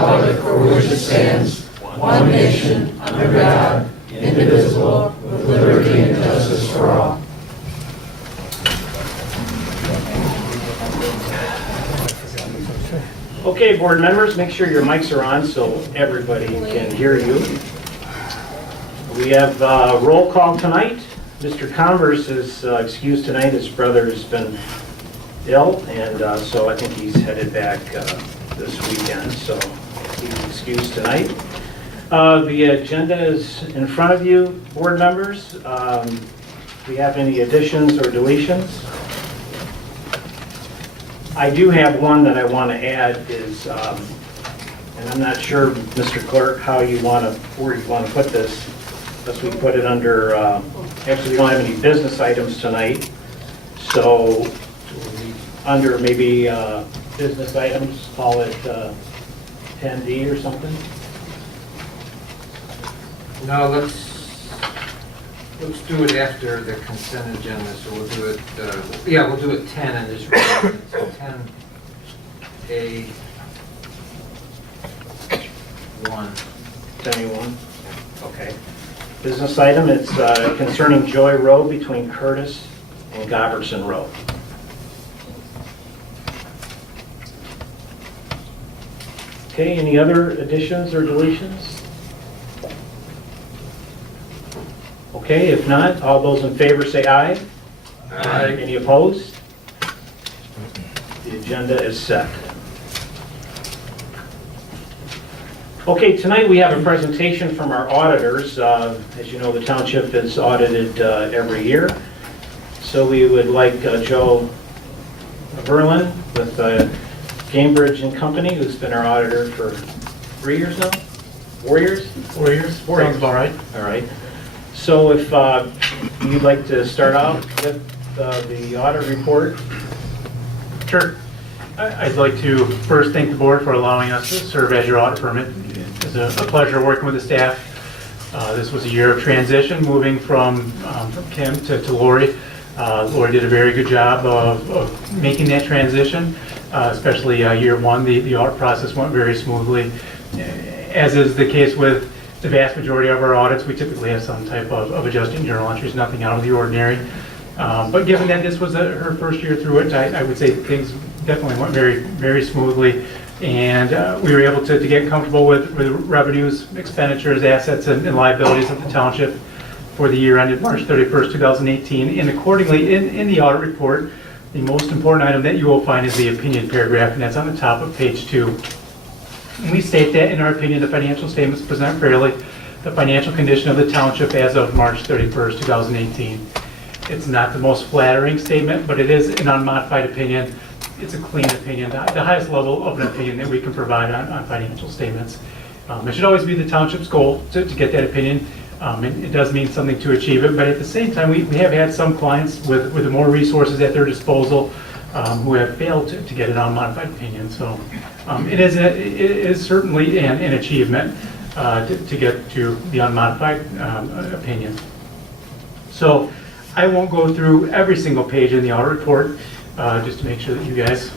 republic for which it stands, one nation, under God, indivisible, with liberty and justice for all. Okay, board members, make sure your mics are on so everybody can hear you. We have roll call tonight. Mr. Converse is excused tonight. His brother has been ill, and so I think he's headed back this weekend, so he's excused tonight. The agenda is in front of you, board members. Do you have any additions or deletions? I do have one that I want to add is, and I'm not sure, Mr. Clerk, how you want to, where you want to put this. Unless we put it under, actually we don't have any business items tonight. So under maybe business items, call it 10D or something. No, let's do it after the consent agenda, so we'll do it, yeah, we'll do it 10 and just read it. So 10A 1. 10A1, okay. Business item, it's concerning Joy Road between Curtis and Govertson Road. Okay, any other additions or deletions? Okay, if not, all those in favor say aye. Aye. Any opposed? The agenda is set. Okay, tonight we have a presentation from our auditors. As you know, the township is audited every year. So we would like Joe Berlin with Cambridge and Company, who's been our auditor for 3 years now? 4 years? 4 years? 4 years. Sounds about right. All right. So if you'd like to start out with the audit report. Sure. I'd like to first thank the board for allowing us to serve as your audit permit. It's a pleasure working with the staff. This was a year of transition, moving from Kim to Lori. Lori did a very good job of making that transition, especially year one. The audit process went very smoothly. As is the case with the vast majority of our audits, we typically have some type of adjusting journal entries, nothing out of the ordinary. But given that this was her first year through it, I would say things definitely went very, very smoothly. And we were able to get comfortable with revenues, expenditures, assets, and liabilities of the township for the year ended March 31st, 2018. And accordingly, in the audit report, the most important item that you will find is the opinion paragraph, and that's on the top of page 2. And we state that, in our opinion, the financial statements present fairly the financial condition of the township as of March 31st, 2018. It's not the most flattering statement, but it is an unmodified opinion. It's a clean opinion, the highest level of an opinion that we can provide on financial statements. It should always be the township's goal to get that opinion. And it does mean something to achieve it, but at the same time, we have had some clients with more resources at their disposal who have failed to get an unmodified opinion. So it is certainly an achievement to get to the unmodified opinion. So I won't go through every single page in the audit report, just to make sure that you guys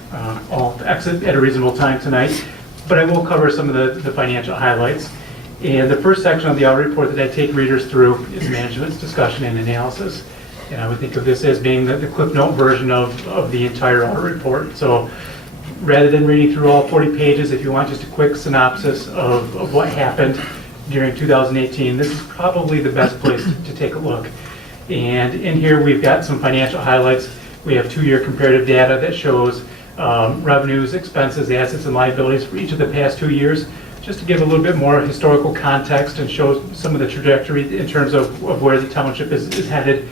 all exit at a reasonable time tonight. But I will cover some of the financial highlights. And the first section of the audit report that I take readers through is management's discussion and analysis. And I would think of this as being the Cliff Note version of the entire audit report. So rather than reading through all 40 pages, if you want just a quick synopsis of what happened during 2018, this is probably the best place to take a look. And in here we've got some financial highlights. We have 2-year comparative data that shows revenues, expenses, assets, and liabilities for each of the past 2 years, just to give a little bit more historical context and show some of the trajectory in terms of where the township is headed.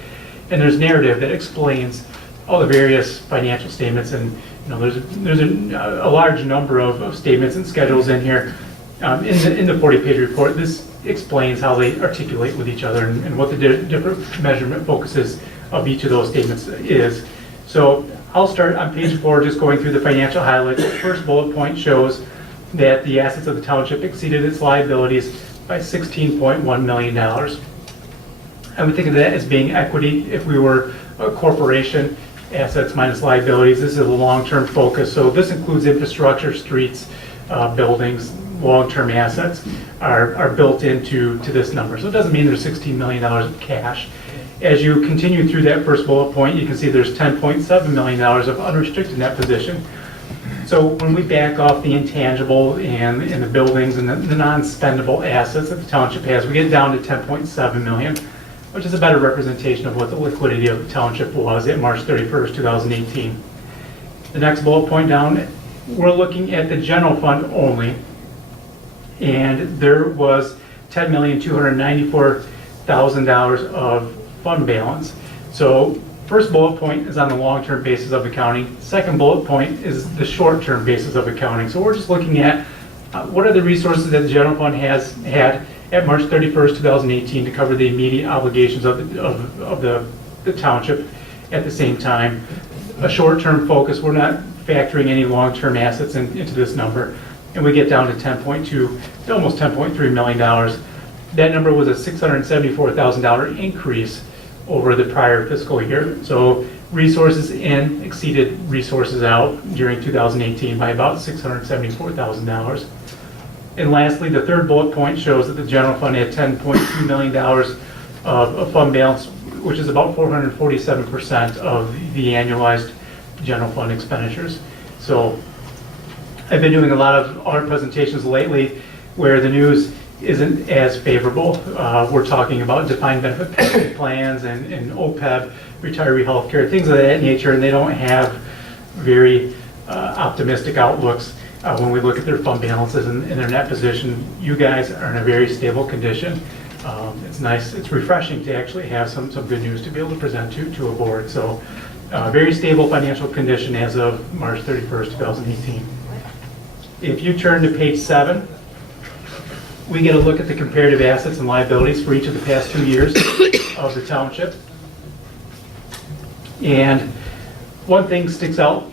And there's narrative that explains all the various financial statements, and there's a large number of statements and schedules in here. In the 40-page report, this explains how they articulate with each other and what the different measurement focuses of each of those statements is. So I'll start on page 4, just going through the financial highlights. The first bullet point shows that the assets of the township exceeded its liabilities by $16.1 million. I would think of that as being equity. If we were a corporation, assets minus liabilities, this is a long-term focus. So this includes infrastructure, streets, buildings, long-term assets are built into this number. So it doesn't mean there's $16 million of cash. As you continue through that first bullet point, you can see there's $10.7 million of unrestricted net position. So when we back off the intangible and the buildings and the non-spendable assets that the township has, we get down to $10.7 million, which is a better representation of what the liquidity of the township was at March 31st, 2018. The next bullet point down, we're looking at the general fund only, and there was $10,294,000 of fund balance. So first bullet point is on the long-term basis of accounting. Second bullet point is the short-term basis of accounting. So we're just looking at what are the resources that the general fund has had at March 31st, 2018 to cover the immediate obligations of the township. At the same time, a short-term focus, we're not factoring any long-term assets into this number, and we get down to $10.2 to almost $10.3 million. That number was a $674,000 increase over the prior fiscal year. So resources in exceeded resources out during 2018 by about $674,000. And lastly, the third bullet point shows that the general fund had $10.2 million of fund balance, which is about 447% of the annualized general fund expenditures. So I've been doing a lot of audit presentations lately where the news isn't as favorable. We're talking about defined benefit plans and OPEB, retiree health care, things of that nature, and they don't have very optimistic outlooks when we look at their fund balances and their net position. You guys are in a very stable condition. It's nice, it's refreshing to actually have some good news to be able to present to a board. So very stable financial condition as of March 31st, 2018. If you turn to page 7, we get a look at the comparative assets and liabilities for each of the past 2 years of the township. And one thing sticks out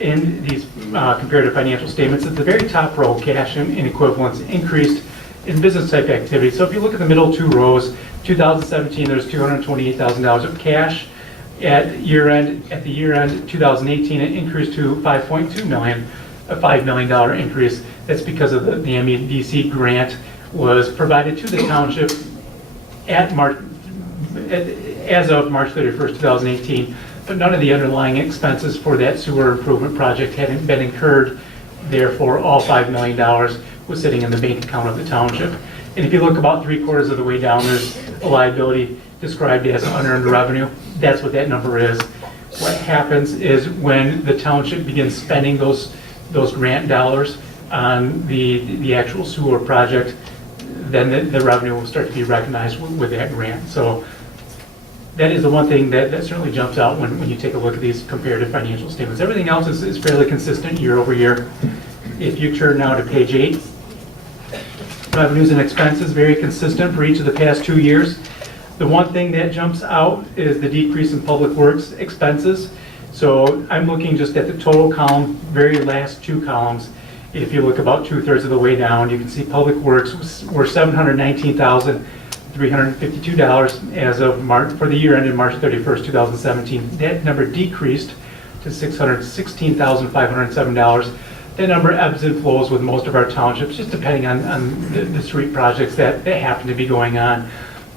in these comparative financial statements at the very top row, cash and equivalents increased in business type activity. So if you look at the middle 2 rows, 2017 there's $228,000 of cash. At the year end 2018 it increased to $5.2 million, a $5 million increase. That's because of the MEDC grant was provided to the township as of March 31st, 2018, but none of the underlying expenses for that sewer improvement project hadn't been incurred. Therefore, all $5 million was sitting in the bank account of the township. And if you look about 3/4 of the way down, there's a liability described as unearned revenue. That's what that number is. What happens is when the township begins spending those grant dollars on the actual sewer project, then the revenue will start to be recognized with that grant. So that is the one thing that certainly jumps out when you take a look at these comparative financial statements. Everything else is fairly consistent year over year. If you turn now to page 8, revenues and expenses, very consistent for each of the past 2 years. The one thing that jumps out is the decrease in public works expenses. So I'm looking just at the total column, very last 2 columns. If you look about 2/3 of the way down, you can see public works were $719,352 as of March, for the year ended March 31st, 2017. That number decreased to $616,507. That number ebbs and flows with most of our townships, just depending on the street projects that happen to be going on.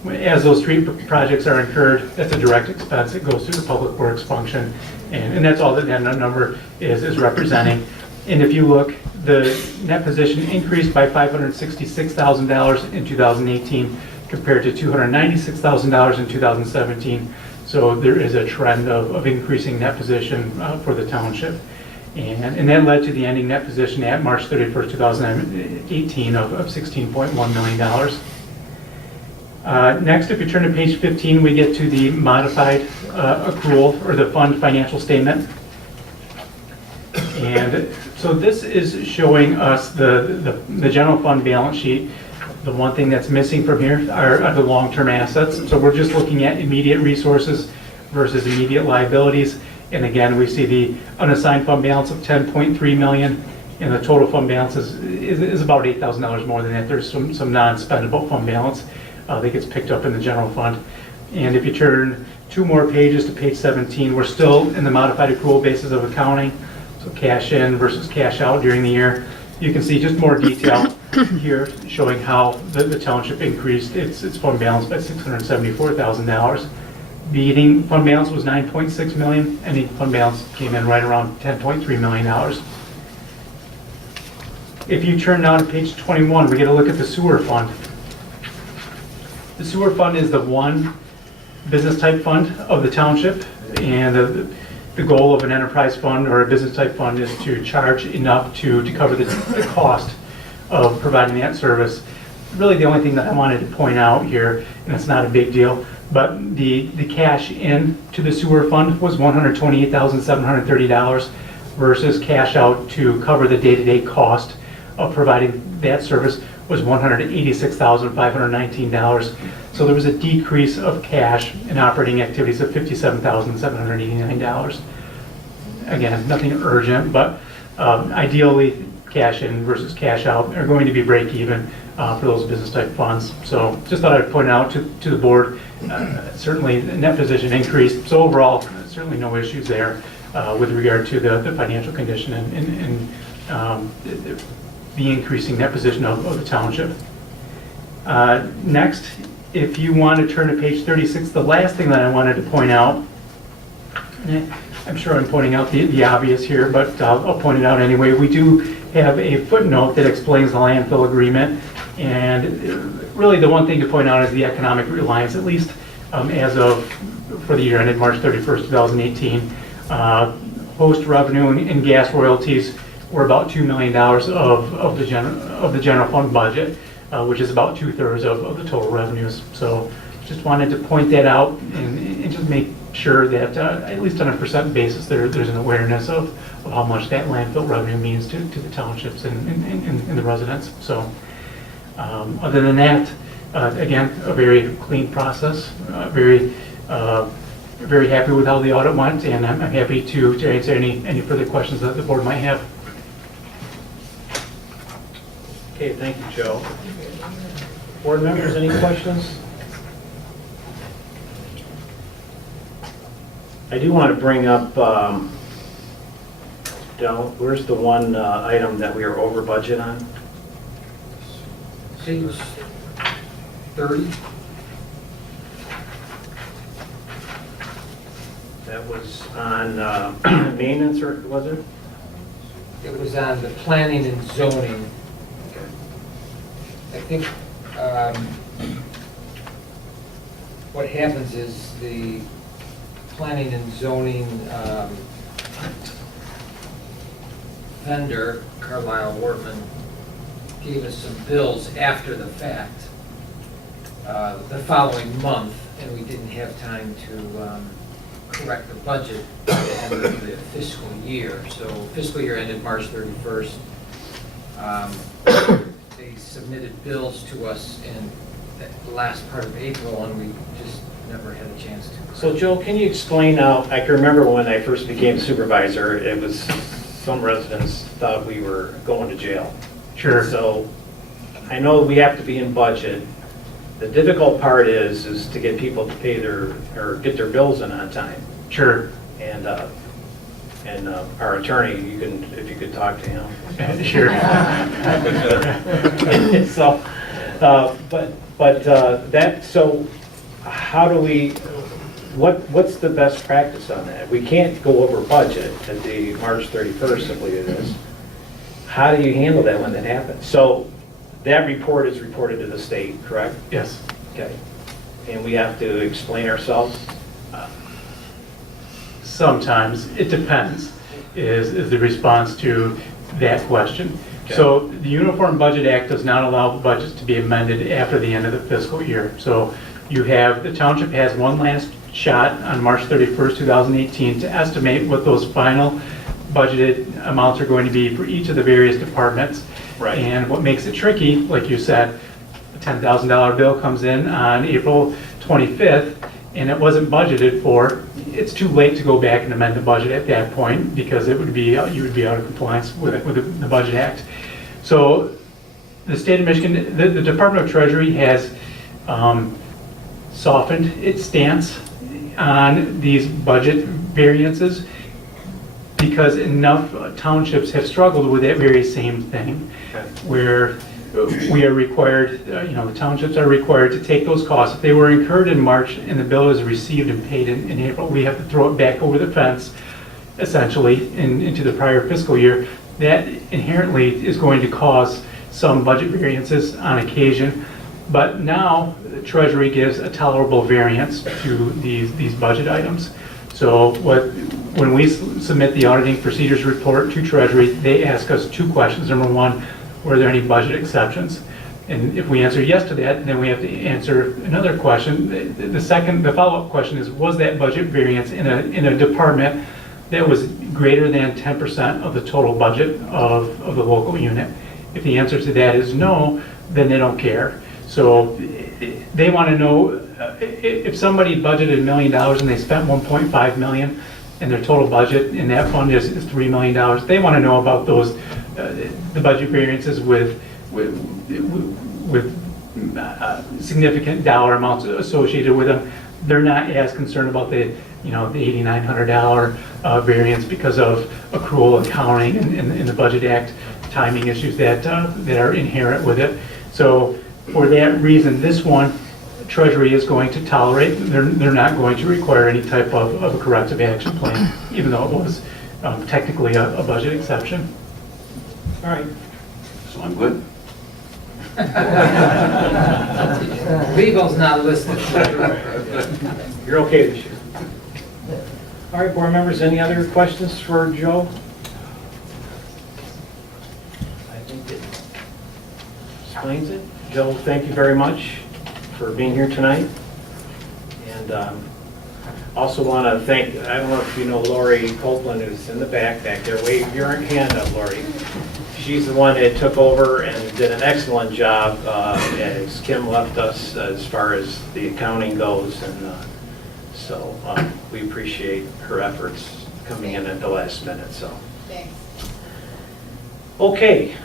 As those street projects are incurred, that's a direct expense. It goes through the public works function, and that's all that number is representing. And if you look, the net position increased by $566,000 in 2018 compared to $296,000 in 2017. So there is a trend of increasing net position for the township. And that led to the ending net position at March 31st, 2018 of $16.1 million. Next, if you turn to page 15, we get to the modified accrual or the fund financial statement. And so this is showing us the general fund balance sheet. The one thing that's missing from here are the long-term assets. So we're just looking at immediate resources versus immediate liabilities. And again, we see the unassigned fund balance of $10.3 million, and the total fund balance is about $8,000 more than that. There's some non-spendable fund balance that gets picked up in the general fund. And if you turn 2 more pages to page 17, we're still in the modified accrual basis of accounting. So cash in versus cash out during the year. You can see just more detail here showing how the township increased its fund balance by $674,000. Beginning fund balance was $9.6 million, ending fund balance came in right around $10.3 million. If you turn now to page 21, we get a look at the sewer fund. The sewer fund is the one business type fund of the township, and the goal of an enterprise fund or a business type fund is to charge enough to cover the cost of providing that service. Really the only thing that I wanted to point out here, and it's not a big deal, but the cash in to the sewer fund was $128,730 versus cash out to cover the day-to-day cost of providing that service was $186,519. So there was a decrease of cash in operating activities of $57,789. Again, nothing urgent, but ideally cash in versus cash out are going to be break even for those business type funds. So just thought I'd point out to the board, certainly the net position increased. So overall, certainly no issues there with regard to the financial condition and the increasing net position of the township. Next, if you want to turn to page 36, the last thing that I wanted to point out, I'm sure I'm pointing out the obvious here, but I'll point it out anyway. We do have a footnote that explains the landfill agreement, and really the one thing to point out is the economic reliance, at least as of for the year ended March 31st, 2018. Host revenue and gas royalties were about $2 million of the general fund budget, which is about 2/3 of the total revenues. So just wanted to point that out and just make sure that at least on a percent basis there's an awareness of how much that landfill revenue means to the townships and the residents. So other than that, again, a very clean process, very happy with how the audit went, and I'm happy to answer any further questions that the board might have. Okay, thank you, Joe. Board members, any questions? I do want to bring up, where's the one item that we are over budget on? Page 30. That was on maintenance, or was it? It was on the planning and zoning. I think what happens is the planning and zoning vendor, Carlisle Wortman, gave us some bills after the fact, the following month, and we didn't have time to correct the budget at the end of the fiscal year. So fiscal year ended March 31st. They submitted bills to us in the last part of April, and we just never had a chance to. So Joe, can you explain now, I can remember when I first became supervisor, it was, some residents thought we were going to jail. Sure. So I know we have to be in budget. The difficult part is to get people to pay or get their bills in on time. Sure. And our attorney, if you could talk to him. Sure. So, so how do we, what's the best practice on that? We can't go over budget at the March 31st, I believe it is. How do you handle that when that happens? So that report is reported to the state, correct? Yes. Okay. And we have to explain ourselves? Sometimes, it depends, is the response to that question. Okay. So the Uniform Budget Act does not allow budgets to be amended after the end of the fiscal year. So the township has one last shot on March 31st, 2018 to estimate what those final budgeted amounts are going to be for each of the various departments. Right. And what makes it tricky, like you said, a $10,000 bill comes in on April 25th and it wasn't budgeted for. It's too late to go back and amend the budget at that point because you would be out of compliance with the Budget Act. So the state of Michigan, the Department of Treasury has softened its stance on these budget variances. because enough townships have struggled with that very same thing, where we are required, the townships are required to take those costs. If they were incurred in March and the bill is received and paid in April, we have to throw it back over the fence, essentially, into the prior fiscal year. That inherently is going to cause some budget variances on occasion. But now, the Treasury gives a tolerable variance to these budget items. So when we submit the auditing procedures report to Treasury, they ask us two questions. Number one, were there any budget exceptions? And if we answer yes to that, then we have to answer another question. The follow-up question is, was that budget variance in a department that was greater than 10% of the total budget of the local unit? If the answer to that is no, then they don't care. So they want to know if somebody budgeted $1 million and they spent $1.5 million and their total budget in that fund is $3 million, they want to know about those, the budget variances with significant dollar amounts associated with them. They're not as concerned about the $8,900 variance because of accrual accounting and the Budget Act timing issues that are inherent with it. So for that reason, this one, Treasury is going to tolerate. They're not going to require any type of a corrective action plan, even though it was technically a budget exception. All right. So I'm good. Legal's not listed. You're okay this year. All right, board members, any other questions for Joe? I think it explains it. Joe, thank you very much for being here tonight. And also want to thank, I don't know if you know Lori Copeland, who's in the back there. Wave your hand up, Lori. She's the one that took over and did an excellent job as Kim left us as far as the accounting goes. And so we appreciate her efforts coming in at the last minute. So Thanks. okay.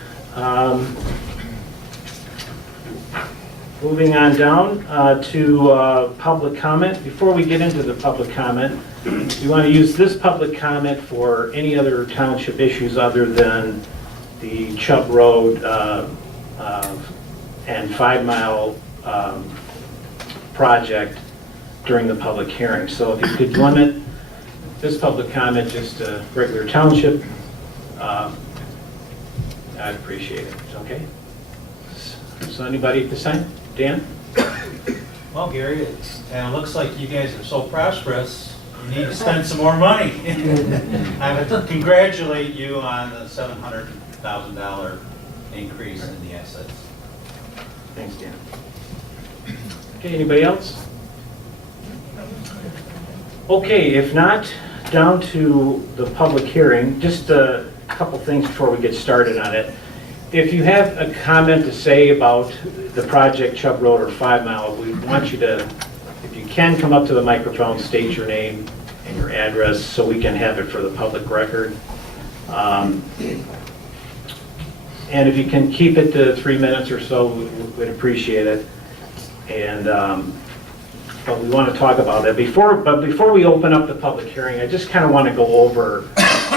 Moving on down to public comment. Before we get into the public comment, we want to use this public comment for any other township issues other than the Chubb Road and 5 Mile project during the public hearing. So if you could limit this public comment just to regular township, I'd appreciate it. Okay? So anybody at this time? Dan? Well, Gary, it looks like you guys are so prosperous, you need to spend some more money. I would congratulate you on the $700,000 increase in the assets. Thanks, Dan. Okay, anybody else? Okay, if not, down to the public hearing, just a couple things before we get started on it. If you have a comment to say about the project Chubb Road or 5 Mile, we want you to, if you can, come up to the microphone, state your name and your address so we can have it for the public record. And if you can keep it to 3 minutes or so, we'd appreciate it. And but we want to talk about that. But before we open up the public hearing, I just kind of want to go over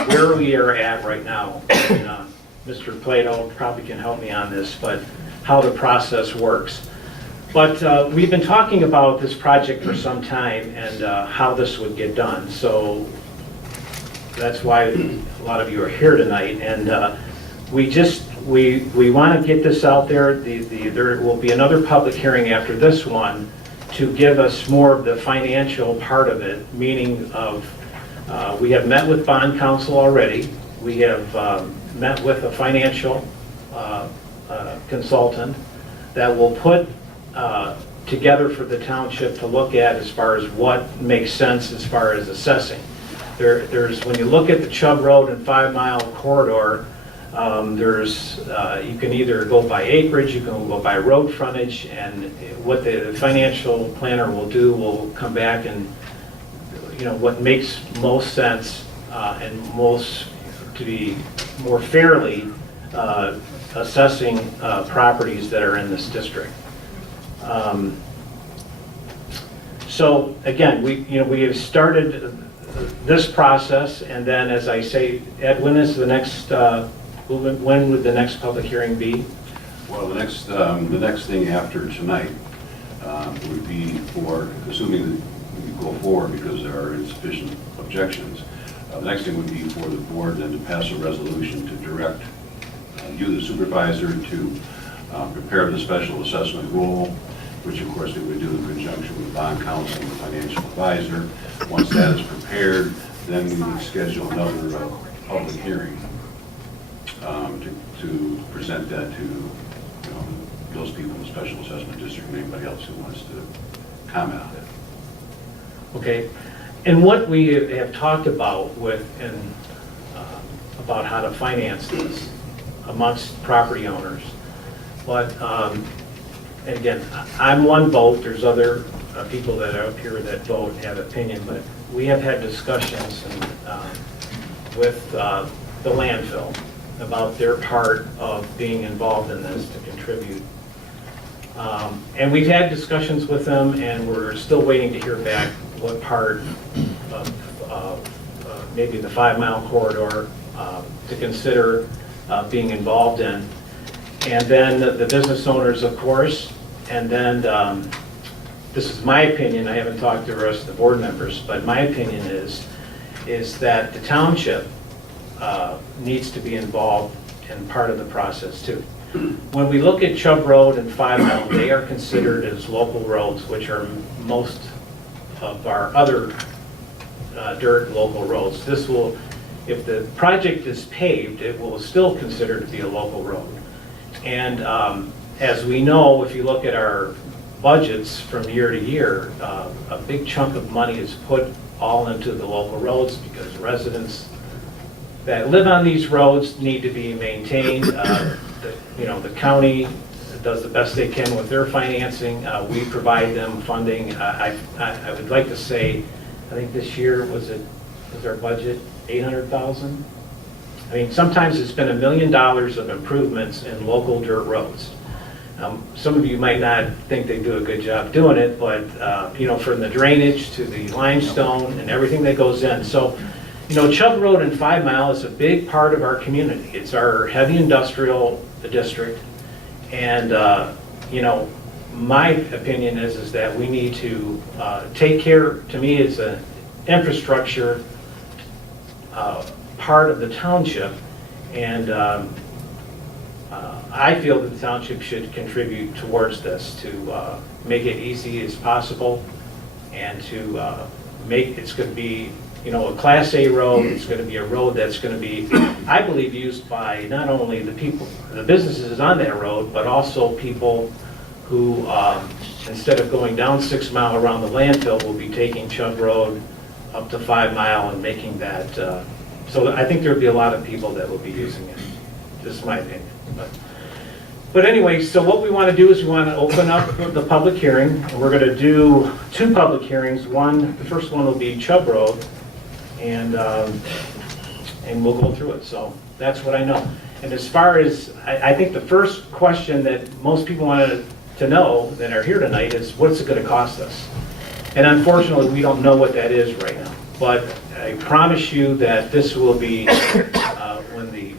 where we are at right now. And, Mr. Plato probably can help me on this, but how the process works. But we've been talking about this project for some time and how this would get done. So that's why a lot of you are here tonight. And we want to get this out there. There will be another public hearing after this one to give us more of the financial part of it, meaning of we have met with bond counsel already. We have met with a financial consultant that will put together for the township to look at as far as what makes sense as far as assessing. There's when you look at the Chubb Road and 5 Mile corridor, you can either go by acreage, you can go by road frontage, and what the financial planner will do will come back and what makes most sense and most to be more fairly assessing properties that are in this district. So again, we have started this process, and then, as I say, Ed, when is the next, when would the next public hearing be? Well, the next thing after tonight would be for, assuming that we go forward because there are insufficient objections, the next thing would be for the board then to pass a resolution to direct you, the supervisor, to prepare the special assessment rule, which of course they would do in conjunction with bond counsel and the financial advisor. Once that is prepared, then we would schedule another public hearing to present that to those people in the special assessment district and anybody else who wants to comment on it. Okay, and what we have talked about about how to finance this amongst property owners, but and again, I'm one vote, there's other people that are up here that vote and have opinion, but we have had discussions with the landfill about their part of being involved in this to contribute. And we've had discussions with them, and we're still waiting to hear back what part of maybe the 5 Mile corridor to consider being involved in. And then the business owners, of course, and then this is my opinion, I haven't talked to the rest of the board members, but my opinion is that the township needs to be involved in part of the process too. When we look at Chubb Road and 5 Mile, they are considered as local roads, which are most of our other dirt local roads. This will, if the project is paved, it will still consider to be a local road. And as we know, if you look at our budgets from year to year, a big chunk of money is put all into the local roads because residents that live on these roads need to be maintained. The county does the best they can with their financing. We provide them funding. I would like to say, I think this year was our budget $800,000. I mean, sometimes it's been $1 million of improvements in local dirt roads. Some of you might not think they do a good job doing it, but from the drainage to the limestone and everything that goes in. So, Chubb Road and 5 Mile is a big part of our community. It's our heavy industrial district, and my opinion is that we need to take care. To me, it's an infrastructure part of the township, and I feel that the township should contribute towards this to make it easy as possible, and to make it's going to be a Class A road. It's going to be a road that's going to be, I believe, used by not only the people, the businesses on that road, but also people who, instead of going down 6 Mile around the landfill, will be taking Chubb Road up to 5 Mile and making that. So I think there'll be a lot of people that will be using it. Just my opinion. But anyway, so what we want to do is we want to open up the public hearing. We're going to do 2 public hearings. The first one will be Chubb Road, and we'll go through it. So that's what I know. And as far as, I think the first question that most people wanted to know that are here tonight is, what's it going to cost us? And unfortunately, we don't know what that is right now. But I promise you that this will be, when the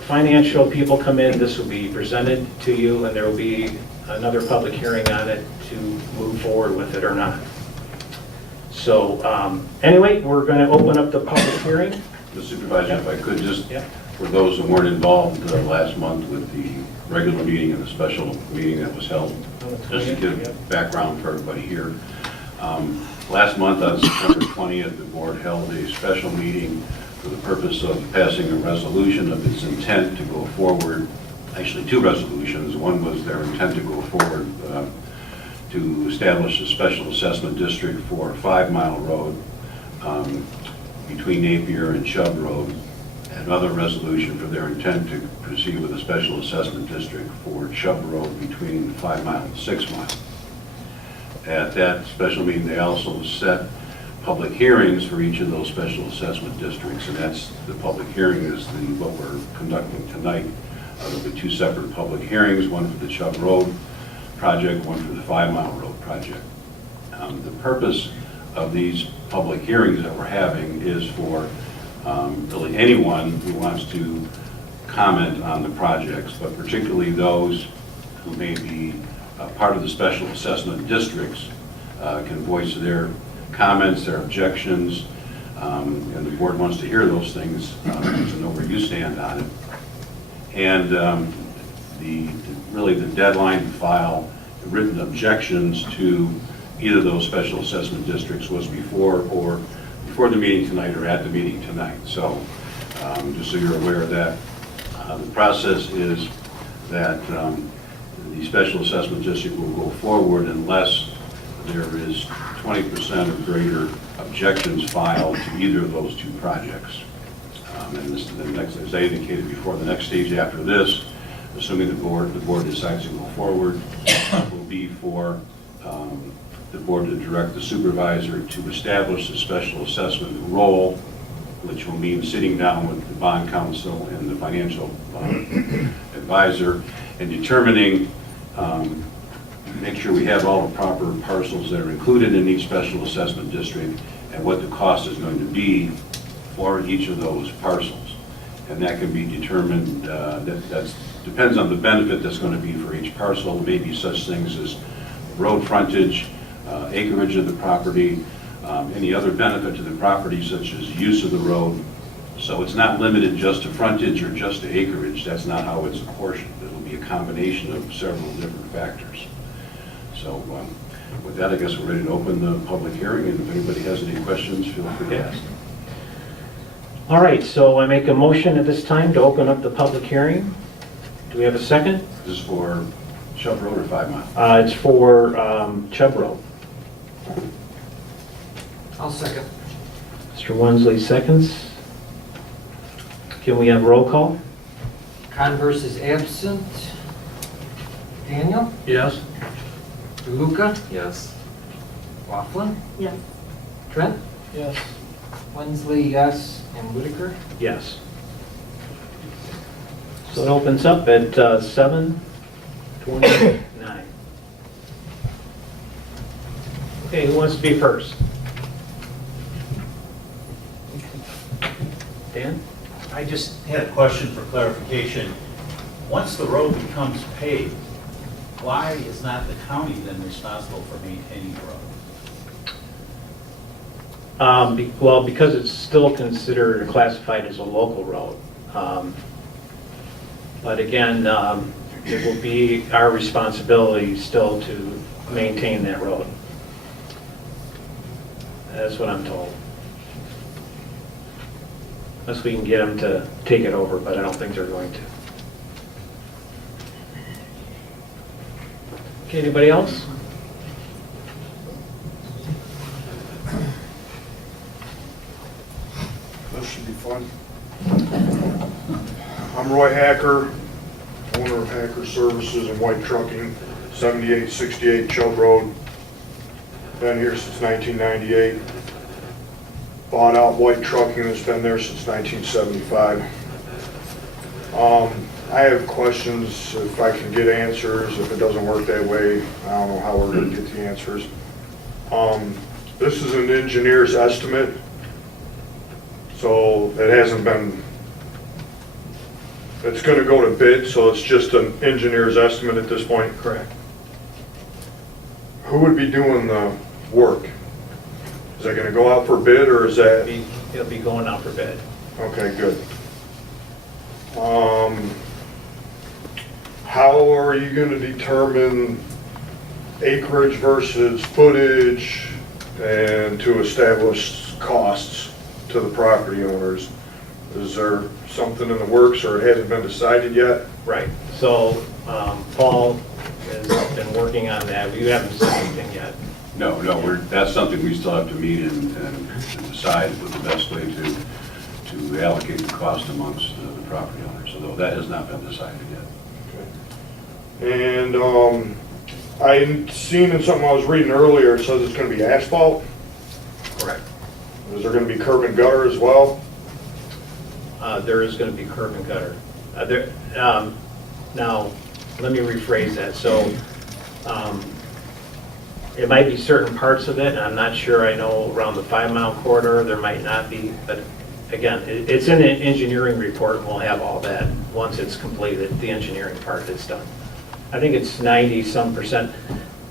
financial people come in, this will be presented to you, and there will be another public hearing on it to move forward with it or not. So anyway, we're going to open up the public hearing. Mr. Supervisor, if I could just, Yeah. for those who weren't involved last month with the regular meeting and the special meeting that was held, just to give background for everybody here. Last month on September 20th, the board held a special meeting for the purpose of passing a resolution of its intent to go forward. Actually, 2 resolutions. One was their intent to go forward to establish a special assessment district for 5 Mile Road between Napier and Chubb Road. Another resolution for their intent to proceed with a special assessment district for Chubb Road between 5 Mile and 6 Mile. At that special meeting, they also set public hearings for each of those special assessment districts, and that's the public hearing is what we're conducting tonight. There'll be 2 separate public hearings, one for the Chubb Road project, one for the 5 Mile Road project. The purpose of these public hearings that we're having is for really anyone who wants to comment on the projects, but particularly those who may be part of the special assessment districts can voice their comments, their objections, and the board wants to hear those things to know where you stand on it. And really the deadline to file written objections to either of those special assessment districts was before the meeting tonight or at the meeting tonight. So just so you're aware of that, the process is that the special assessment district will go forward unless there is 20% or greater objections filed to either of those two projects. And this, the next, as I indicated before, the next stage after this, assuming the board decides to go forward, will be for the board to direct the supervisor to establish a special assessment role, which will mean sitting down with the bond counsel and the financial advisor and determining, make sure we have all the proper parcels that are included in each special assessment district and what the cost is going to be for each of those parcels. And that can be determined, that depends on the benefit that's going to be for each parcel. There may be such things as road frontage, acreage of the property, any other benefit to the property such as use of the road. So it's not limited just to frontage or just to acreage. That's not how it's apportioned. It'll be a combination of several different factors. So with that, I guess we're ready to open the public hearing, and if anybody has any questions, feel free to ask. All right, so I make a motion at this time to open up the public hearing. Do we have a second? This is for Chubb Road or 5 Mile? It's for Chubb Road. I'll second. Mr. Wensley seconds. Can we have roll call? Converse is absent. Daniel? Yes. DeLuca? Yes. Laughlin? Yes. Trent? Yes. Wensley, yes. And Whitaker? Yes. So it opens up at 7:29. Okay, who wants to be first? Dan? I just had a question for clarification. Once the road becomes paved, why is not the county then responsible for maintaining the road? Well, because it's still considered or classified as a local road. But again, it will be our responsibility still to maintain that road. That's what I'm told. Unless we can get them to take it over, but I don't think they're going to. Okay, anybody else? This should be fun. I'm Roy Hacker, owner of Hacker Services and White Trucking, 7868 Chubb Road. Been here since 1998. Bought out White Trucking, that's been there since 1975. I have questions, if I can get answers. If it doesn't work that way, I don't know how we're going to get the answers. This is an engineer's estimate, so it hasn't been, it's going to go to bid, so it's just an engineer's estimate at this point? Correct. Who would be doing the work? Is that going to go out for bid, or is that? It'll be going out for bid. Okay, good. How are you going to determine acreage versus footage and to establish costs to the property owners? Is there something in the works, or it hasn't been decided yet? Right. So Paul has been working on that. We haven't said anything yet. No, that's something we still have to meet and decide what the best way to allocate the cost amongst the property owners. So that has not been decided yet. And I seen in something I was reading earlier, it says it's going to be asphalt. Correct. Is there going to be curb and gutter as well? There is going to be curb and gutter. Now, let me rephrase that. So It might be certain parts of it, and I'm not sure, I know around the 5-mile corridor, there might not be, but again, it's in the engineering report, and we'll have all that once it's completed, the engineering part is done. I think it's 90-some%.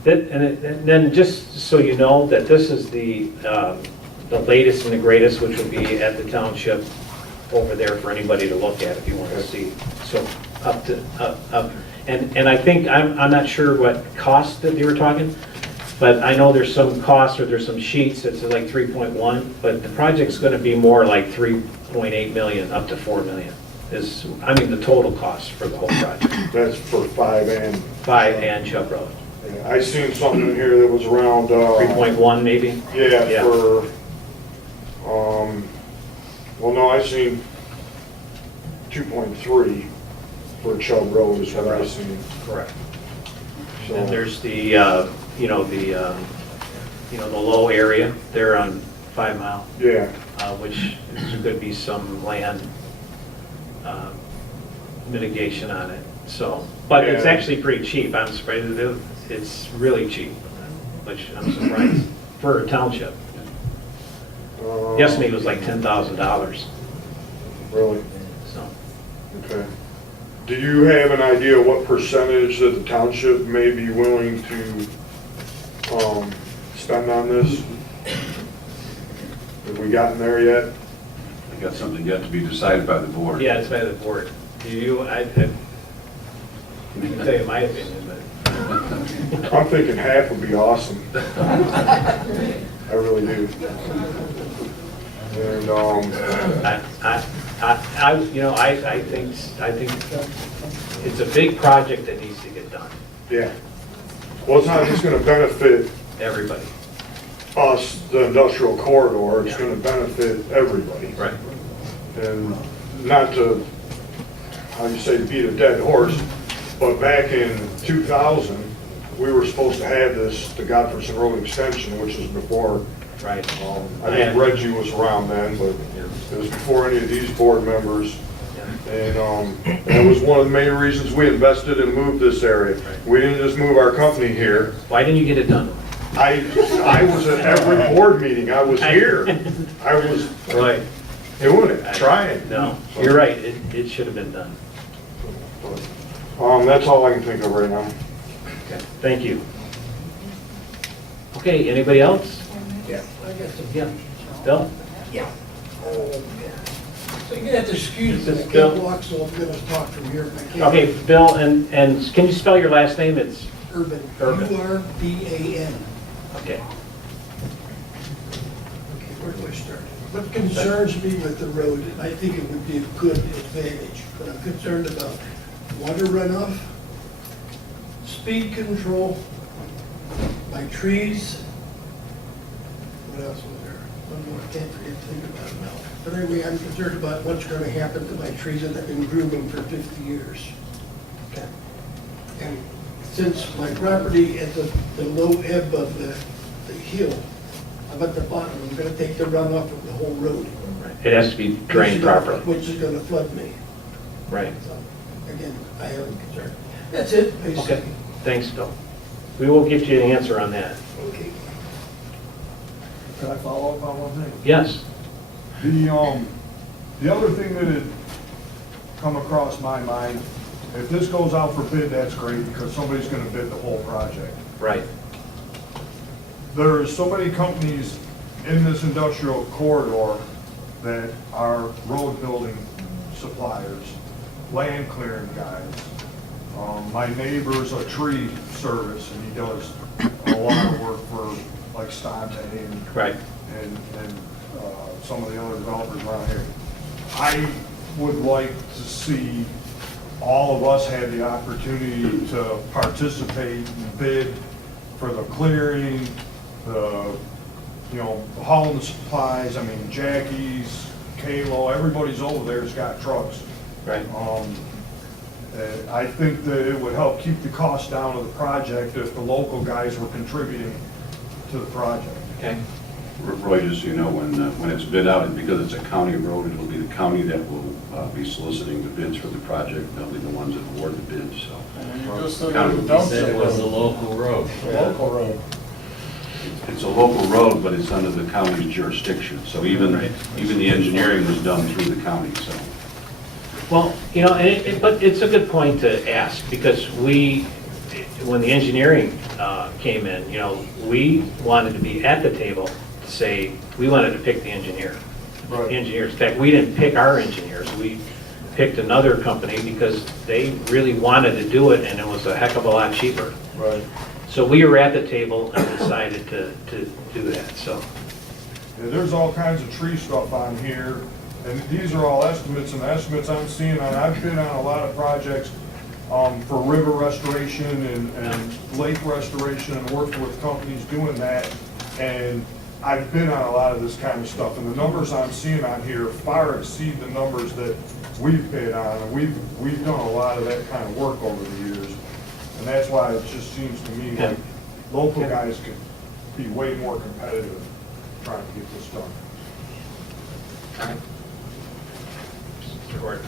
And then just so you know, that this is the latest and the greatest, which will be at the township over there for anybody to look at if you want to see. So up. And I think, I'm not sure what cost that you were talking, but I know there's some costs or there's some sheets that's like 3.1, but the project's going to be more like 3.8 million up to 4 million is, I mean, the total cost for the whole project. That's for 5 and. 5 and Chubb Road. Yeah, I seen something in here that was around, 3.1 maybe? yeah, for, well, no, I seen 2.3 for Chubb Road is what I seen. Correct. So, And there's the, the low area there on 5 Mile, yeah, which could be some land mitigation on it, so. But it's Yeah. actually pretty cheap, I'm surprised, it's really cheap, which I'm surprised for a township. Guessing it was like $10,000, really, so. okay. Do you have an idea what percentage that the township may be willing to, spend on this? Have we gotten there yet? I got something yet to be decided by the board. Yeah, it's by the board. I can tell you my opinion, but. I'm thinking half would be awesome. I really do. And, I think it's a big project that needs to get done, yeah. Well, it's not just gonna benefit everybody. us, the industrial corridor, it's gonna benefit everybody. Right. And not to, how you say, beat a dead horse, but back in 2000, we were supposed to have this, the Godfreyson Road extension, which was before, Right. I think Reggie was around then, but it was before any of these board members. And that was one of the main reasons we invested and moved this area. We didn't just move our company here. Why didn't you get it done? I was at every board meeting, I was here. I was Right. doing it, trying. No, you're right, it should have been done. That's all I can think of right now. Okay, thank you. Okay, anybody else? Yeah, I got some. Yeah. Bill? Yeah. So you're gonna have to excuse me, I Bill? can't walk, so I'm gonna talk from here. I can't. Okay, Bill, and can you spell your last name? It's, Urban, Urban. U-R-B-A-N. okay. Okay, where do I start? What concerns me with the road, and I think it would be a good advantage, but I'm concerned about water runoff, speed control, my trees. What else was there? One more, I can't forget to think about it now. But anyway, I'm concerned about what's gonna happen to my trees that I've been grooming for 50 years. Okay. And since my property at the low ebb of the hill, I'm at the bottom, I'm gonna take the runoff of the whole road. It has to be drained properly. Which is gonna flood me. Right. So, again, I have a concern. That's it, Okay, basically. thanks, Bill. We will get you an answer on that. Okay. Can I follow up on one thing? Yes? The other thing that had come across my mind, if this goes out for bid, that's great, because somebody's gonna bid the whole project. Right. There's so many companies in this industrial corridor that are road building suppliers, land clearing guys. My neighbor's a tree service, and he does a lot of work for like Stante and Right. and some of the other developers around here. I would like to see all of us have the opportunity to participate and bid for the clearing, the, hauling the supplies. I mean, Jackie's, Kalo, everybody's over there's got trucks. Right. I think that it would help keep the cost down of the project if the local guys were contributing to the project. Okay. Roy, just so you know, when it's bid out, and because it's a county road, it'll be the county that will be soliciting the bids for the project. They'll be the ones that award the bids, so. You just said County. it was a He said it was a local road. local road. It's a local road, but it's under the county jurisdiction. So even the engineering was done through the county, so. Well, you know, but it's a good point to ask, because when the engineering came in, you know, we wanted to be at the table to say, we wanted to pick the engineer. Right. Engineers. In fact, we didn't pick our engineers. We picked another company because they really wanted to do it, and it was a heck of a lot cheaper. Right. So we were at the table and decided to do that, so. Yeah, there's all kinds of tree stuff on here, and these are all estimates, and the estimates I'm seeing on, I've been on a lot of projects for river restoration and lake restoration, and worked with companies doing that, and I've been on a lot of this kind of stuff, and the numbers I'm seeing on here far exceed the numbers that we've paid on, and we've done a lot of that kind of work over the years, and that's why it just seems to me like local guys could be way more competitive trying to get this done. All right. Gordon.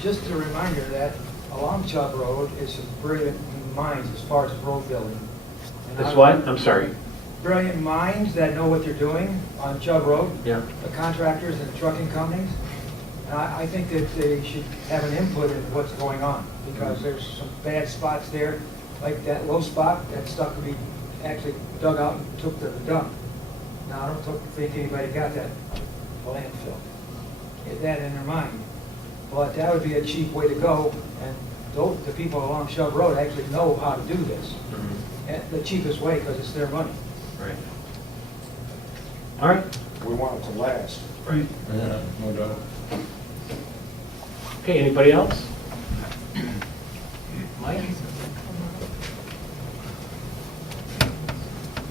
Just a reminder that along Chubb Road is some brilliant minds as far as road building. And That's what? I'm sorry. Brilliant minds that know what they're doing on Chubb Road, Yeah. the contractors and trucking companies. And I think that they should have an input in what's going on, because there's some bad spots there, like that low spot, that stuff could be actually dug out and took to the dump. Now, I don't think anybody got that landfill, get that in their mind. But that would be a cheap way to go, and the people along Chubb Road actually know how to do this. And the cheapest way, because it's their money. Right. All right. We want it to last. Right. Yeah, no doubt. Okay, anybody else? Mike?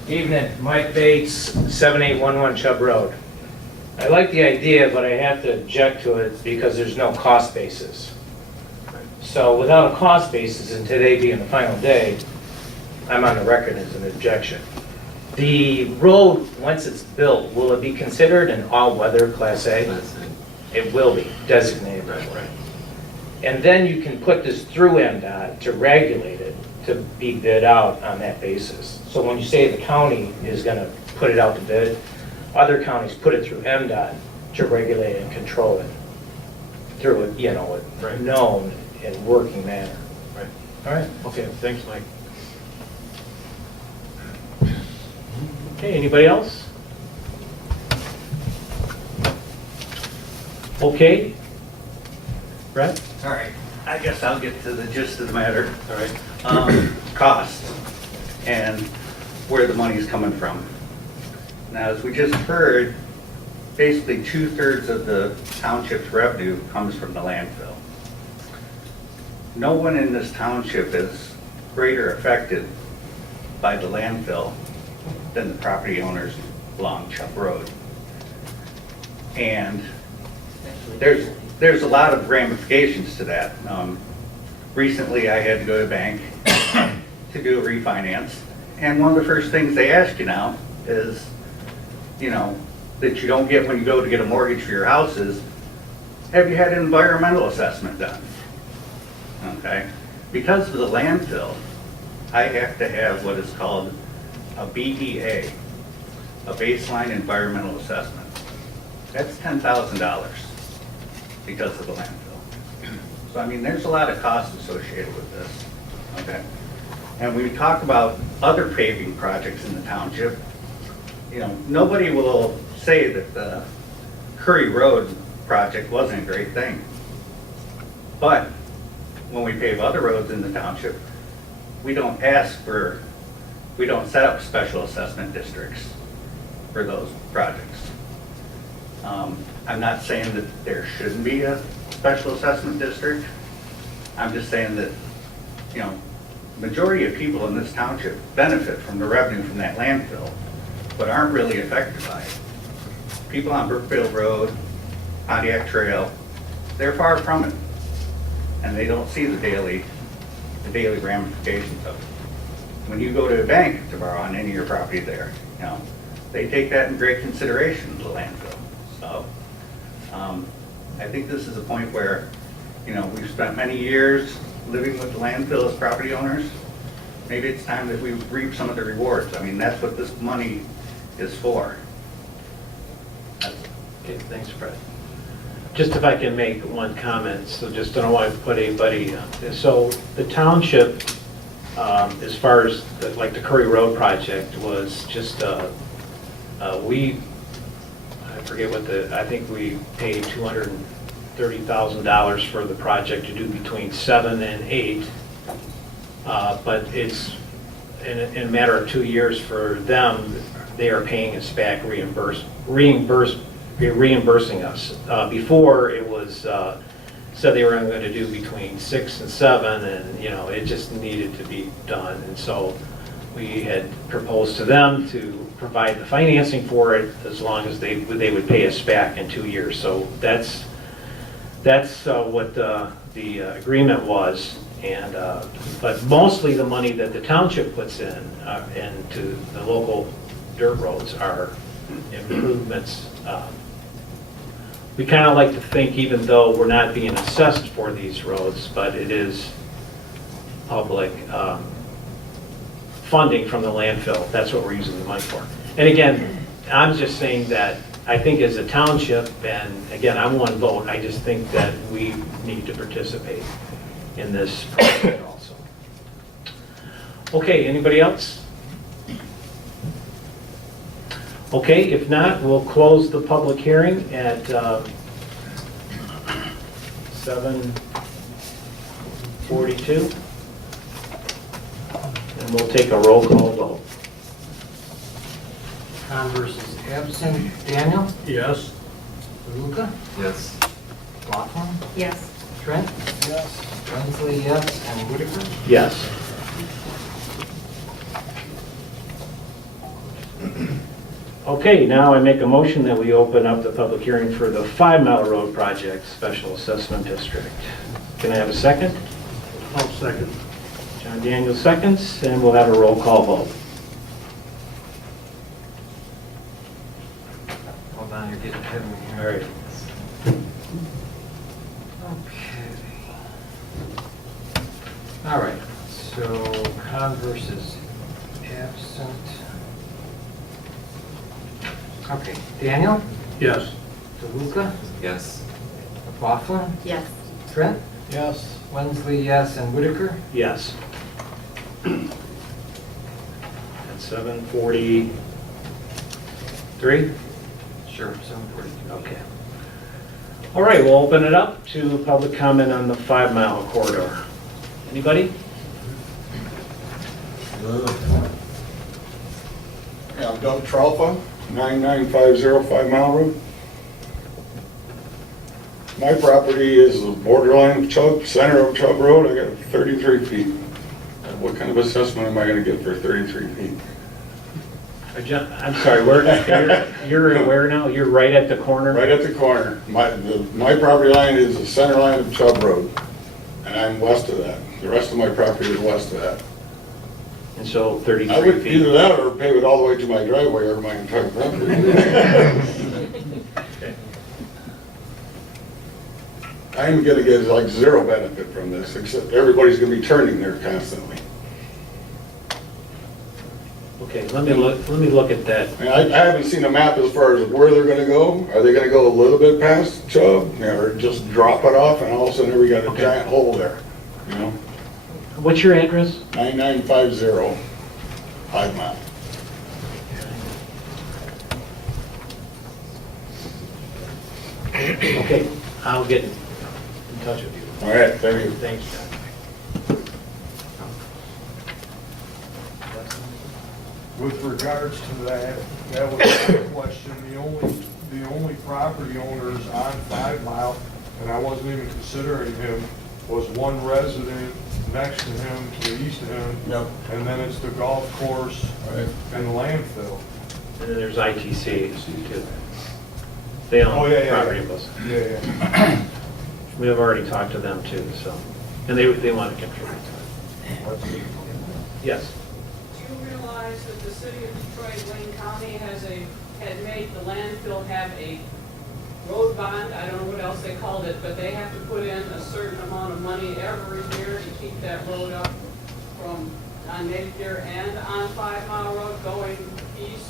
Evening, Mike Bates, 7811 Chubb Road. I like the idea, but I have to object to it because there's no cost basis. So without a cost basis, and today being the final day, I'm on the record as an objection. The road, once it's built, will it be considered an all-weather Class A? It will be designated that way. And then you can put this through MDOT to regulate it, to be bid out on that basis. So when you say the county is going to put it out to bid, other counties put it through MDOT to regulate and control it through a, you know, a known and working manner. Right. All right. Okay, thanks, Mike. Okay, anybody else? Okay. Brett? All right, I guess I'll get to the gist of the matter. All right. Cost and where the money's coming from. Now, as we just heard, basically 2/3 of the township's revenue comes from the landfill. No one in this township is greater affected by the landfill than the property owners along Chubb Road. And there's a lot of ramifications to that. Recently, I had to go to the bank to do a refinance, and one of the first things they ask you now is, you know, that you don't get when you go to get a mortgage for your house is, have you had an environmental assessment done? Okay? Because of the landfill, I have to have what is called a BEA, a baseline environmental assessment. That's $10,000 because of the landfill. So, I mean, there's a lot of cost associated with this, okay? And when we talk about other paving projects in the township, you know, nobody will say that the Curry Road project wasn't a great thing. But when we pave other roads in the township, we don't set up special assessment districts for those projects. I'm not saying that there shouldn't be a special assessment district. I'm just saying that, you know, majority of people in this township benefit from the revenue from that landfill, but aren't really affected by it. People on Brookfield Road, Pontiac Trail, they're far from it. And they don't see the daily ramifications of it. When you go to a bank to borrow on any of your property there, you know, they take that in great consideration, the landfill. So, I think this is a point where, you know, we've spent many years living with the landfill as property owners, maybe it's time that we reap some of the rewards. I mean, that's what this money is for. Okay, thanks, Fred. Just if I can make one comment, so just don't want to put anybody, so the township, as far as like the Curry Road project was just, I forget what I think we paid $230,000 for the project to do between 7 and 8. But it's in a matter of 2 years for them, they are paying us back, reimbursing us. Before, it was, said they were going to do between 6 and 7, and, you know, it just needed to be done. And so we had proposed to them to provide the financing for it as long as they would pay us back in 2 years. So that's what the agreement was. And, but mostly the money that the township puts in into the local dirt roads are improvements. We kind of like to think, even though we're not being assessed for these roads, but it is public funding from the landfill. That's what we're using the money for. And again, I'm just saying that I think as a township, and again, I'm one vote, I just think that we need to participate in this project also. Okay, anybody else? Okay, if not, we'll close the public hearing at 7:42. And we'll take a roll call vote. Converse is absent. Daniel? Yes. Luca? Yes. Laughlin? Yes. Trent? Yes. Wensley, yes. And Whitaker? Yes. Okay, now I make a motion that we open up the public hearing for the 5 Mile Road Project Special Assessment District. Can I have a second? I'll second. John Daniels seconds, and we'll have a roll call vote. Hold on, you're getting ahead of me All here. right. Okay. All right, so Converse is absent. Okay, Daniel? Yes. DeLuca? Yes. Laughlin? Yes. Trent? Yes. Wensley, yes. And Whitaker? Yes. At 7:43? Sure, 7:42. Okay. All right, we'll open it up to public comment on the 5 Mile corridor. Anybody? Yeah, I'm Doug Tralfa, 99505 Mile Road. My property is the borderline of Chubb, center of Chubb Road. I got 33 feet. What kind of assessment am I gonna get for 33 feet? I'm sorry, you're where now? You're right at the corner? Right at the corner. My property line is the center line of Chubb Road, and I'm west of that. The rest of my property is west of that. And so I 33 would feet. either that or pave it all the way to my driveway or my entire property. I'm gonna get like zero benefit from this, except everybody's gonna be turning there constantly. Okay, let me look at that. I mean, I haven't seen a map as far as where they're gonna go. Are they gonna go a little bit past Chubb, or just drop it off and all of a sudden we got a Okay. giant hole there, you know? What's your address? 9950 5 Mile. Okay, I'll get in touch with you. All right, thank you. Thanks, John. With regards to that was my question. The only property owners on 5 Mile, and I wasn't even considering him, was one resident next to him, to the east of him. Yep. And then it's the golf course Right. and the landfill. And then there's ITC too. They Oh, own yeah, yeah, property yeah. of us. Yeah, We have already talked to them too, so, and they want to contribute to it. Yes. Do you realize that the city of Detroit, Wayne County had made the landfill have a road bond? I don't know what else they called it, but they have to put in a certain amount of money every year to keep that road up from on Napier and on 5 Mile Road going east,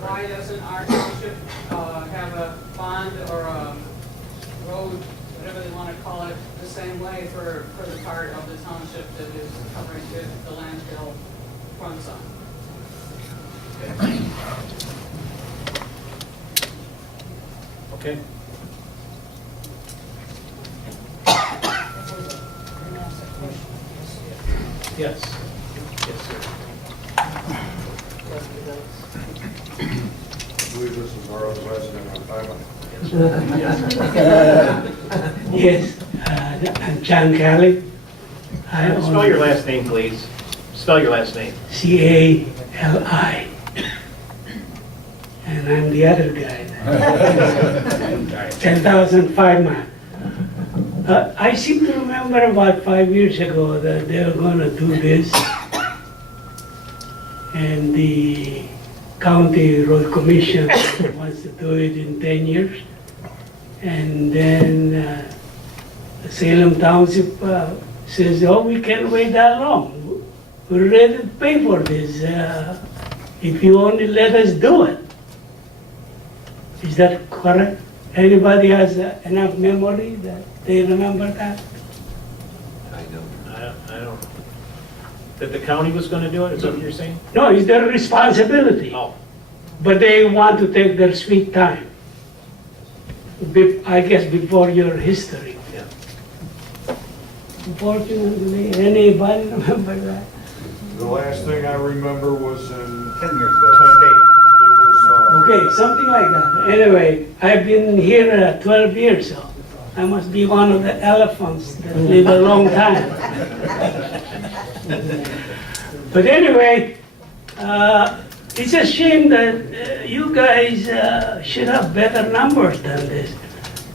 why doesn't our township have a bond or a road, whatever they want to call it, the same way for the part of the township that is covering the landfill fronts on? Okay. Yes. Yes, sir. I believe this is our other resident on 5 Mile. Yes, I'm John Kelly. I Spell your last name, please. Spell your last name. Cali. And I'm the other guy. 10,005 miles. I seem to remember about 5 years ago that they were going to do this. And the county road commission wants to do it in 10 years. And then Salem Township says, oh, we can't wait that long. We're ready to pay for this if you only let us do it. Is that correct? Anybody has enough memory that they remember that? I don't. That the county was going to do it, is that what you're saying? No, it's their responsibility. Oh, But they want to take their sweet time. I guess before your history. yeah. Unfortunately, anybody remember that? The last thing I remember was in 10 years ago, It was, Okay, something like that. Anyway, I've been here 12 years, so I must be one of the elephants that live a long time. But anyway, it's a shame that you guys should have better numbers than this.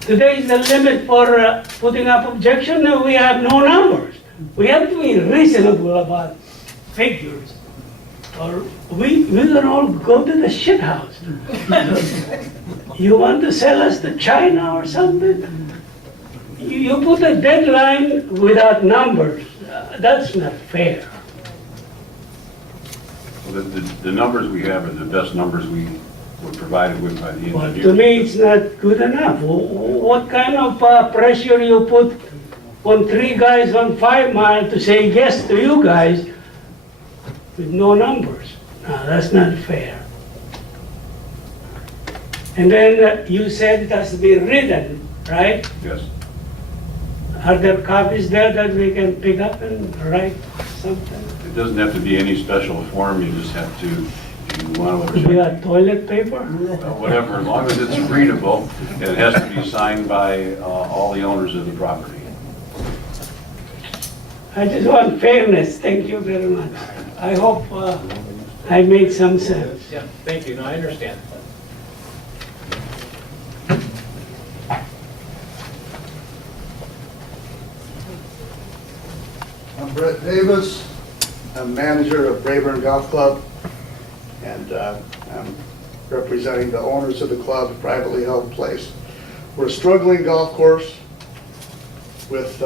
Today is the limit for putting up objection, and we have no numbers. We have to be reasonable about figures, or we can all go to the shit house. You want to sell us to China or something? You put a deadline without numbers. That's not fair. Well, the numbers we have are the best numbers we were provided with by the But engineer. to me, it's not good enough. What kind of pressure you put on 3 guys on 5 Mile to say yes to you guys with no numbers? No, that's not fair. And then you said it has to be written, right? Yes. Are there copies there that we can pick up and write something? It doesn't have to be any special form, you just have to, if you want Could to, be a toilet paper? whatever, as long as it's readable, and it has to be signed by all the owners of the property. I just want fairness. Thank you very much. I hope I made some sense. Yeah, thank you, no, I understand. I'm Brett Davis. I'm manager of Brayburn Golf Club, and I'm representing the owners of the club, a privately held place. We're a struggling golf course with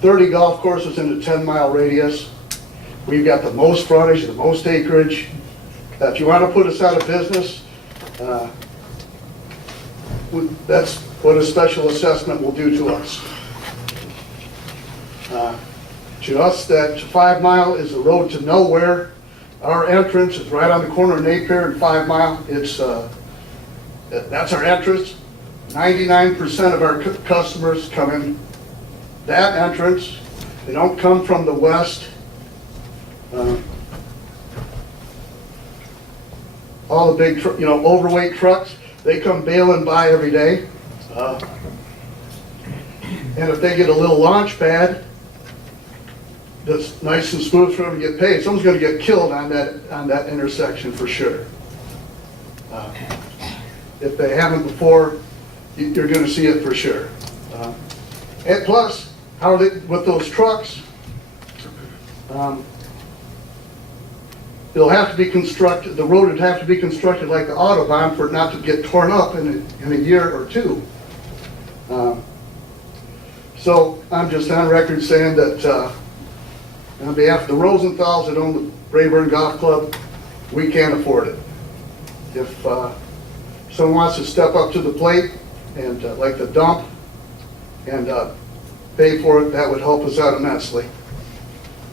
30 golf courses in a 10-mile radius. We've got the most frontage, the most acreage. If you want to put us out of business, that's what a special assessment will do to us. To us, that 5 Mile is the road to nowhere. Our entrance is right on the corner of Napier and 5 Mile. It's that's our entrance. 99% of our customers come in that entrance. They don't come from the west. All the big, overweight trucks, they come bailing by every day. And if they get a little launch pad that's nice and smooth for them to get paid, someone's going to get killed on that intersection for sure. If they haven't before, you're going to see it for sure. And plus, how are they with those trucks? It'll have to be constructed. The road would have to be constructed like the Autobahn for it not to get torn up in a year or two. So I'm just on record saying that On behalf of the Rosenthals that own the Rayburn Golf Club, we can't afford it. If someone wants to step up to the plate and like the dump and pay for it, that would help us out immensely.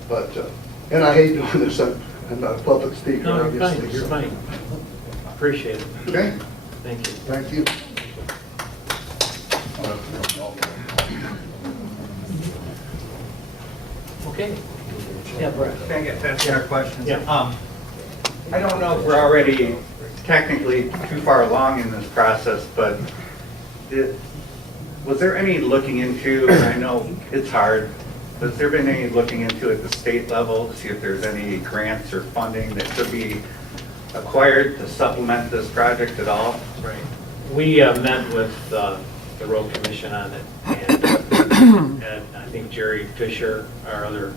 But, and I hate doing this, I'm not a public speaker, No, you're obviously. fine, you're fine. Appreciate it. Okay, Thank you. thank you. Okay. Yeah, Brett. Can I get past our questions? Yeah. I don't know if we're already technically too far along in this process, but was there any looking into, and I know it's hard, but has there been any looking into at the state level to see if there's any grants or funding that could be acquired to supplement this project at all? Right. We met with the road commission on it, and I think Jerry Fisher, our other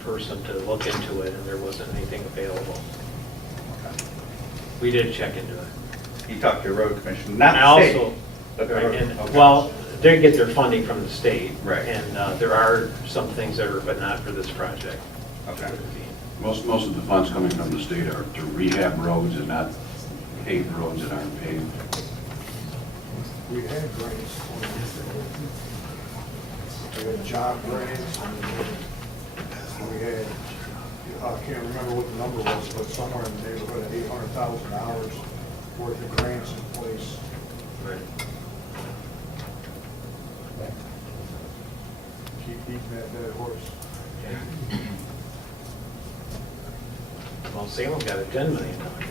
person to look into it, and there wasn't anything available. We did check into it. You talked to the road commission, not I the state. also, but the right, road- and, okay. well, they get their funding from the state. Right. And there are some things that are, but not for this project. Okay. Most of the funds coming from the state are to rehab roads and not pave roads that aren't paved. We had grants. We had job grants. We had, I can't remember what the number was, but somewhere in the neighborhood of $800,000 worth of grants in place. Right. Keep beating that dead horse. Well, Salem got a $10 million grant.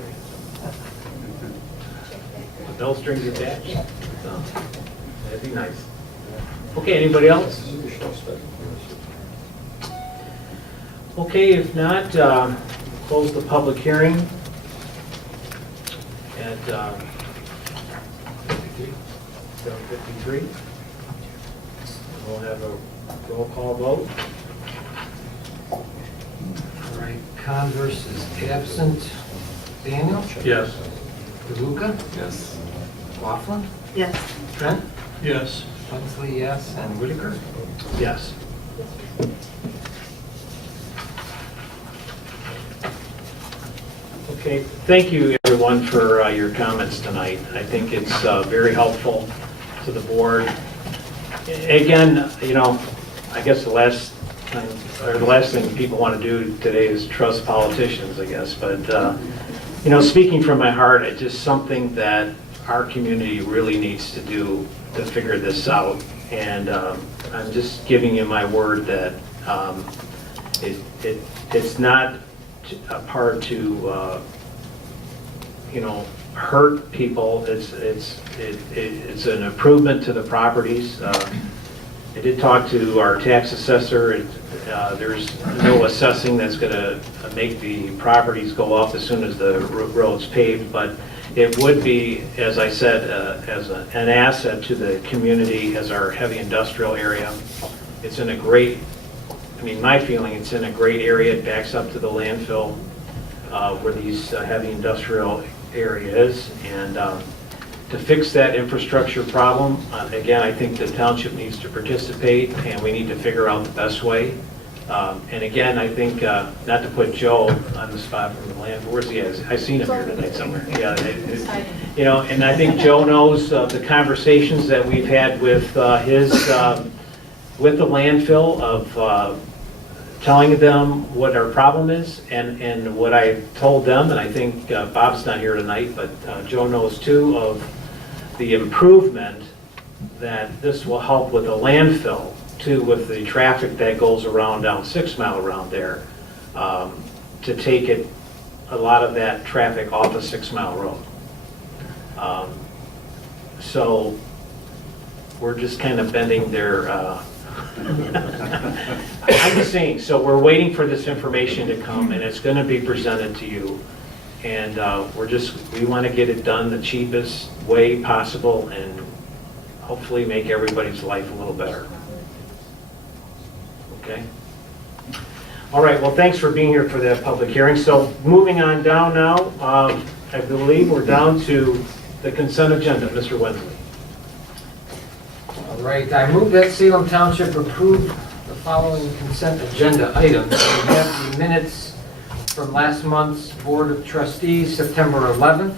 With no strings attached. So, that'd be nice. Okay, anybody else? Okay, if not, close the public hearing at 7:53. We'll have a roll call vote. All right, Converse is absent. Daniel? Yes. DeLuca? Yes. Laughlin? Yes. Trent? Yes. Hensley, yes. And Whitaker? Yes. Okay, thank you everyone for your comments tonight. I think it's very helpful to the board. Again, you know, I guess the last thing people want to do today is trust politicians, I guess. But, you know, speaking from my heart, it's just something that our community really needs to do to figure this out. And I'm just giving you my word that it's not a part to, you know, hurt people. It's an improvement to the properties. I did talk to our tax assessor. There's no assessing that's going to make the properties go up as soon as the road's paved, but it would be, as I said, as an asset to the community as our heavy industrial area. It's in a great, I mean, my feeling, it's in a great area. It backs up to the landfill where these heavy industrial area is. And to fix that infrastructure problem, again, I think the township needs to participate and we need to figure out the best way. And again, I think, not to put Joe on the spot from the land, where's he at? I seen him here tonight somewhere. Yeah, you know, and I think Joe knows the conversations that we've had with with the landfill of telling them what our problem is and what I told them, and I think Bob's not here tonight, but Joe knows too, of the improvement that this will help with the landfill too, with the traffic that goes around down 6 Mile around there, to take a lot of that traffic off of 6 Mile Road. So we're just kind of bending their, I'm just saying, so we're waiting for this information to come and it's going to be presented to you. And we want to get it done the cheapest way possible and hopefully make everybody's life a little better. Okay? All right, well, thanks for being here for that public hearing. So moving on down now, I believe we're down to the consent agenda. Mr. Wensley. All right, I move that Salem Township approve the following consent agenda items. We have the minutes from last month's Board of Trustees, September 11th,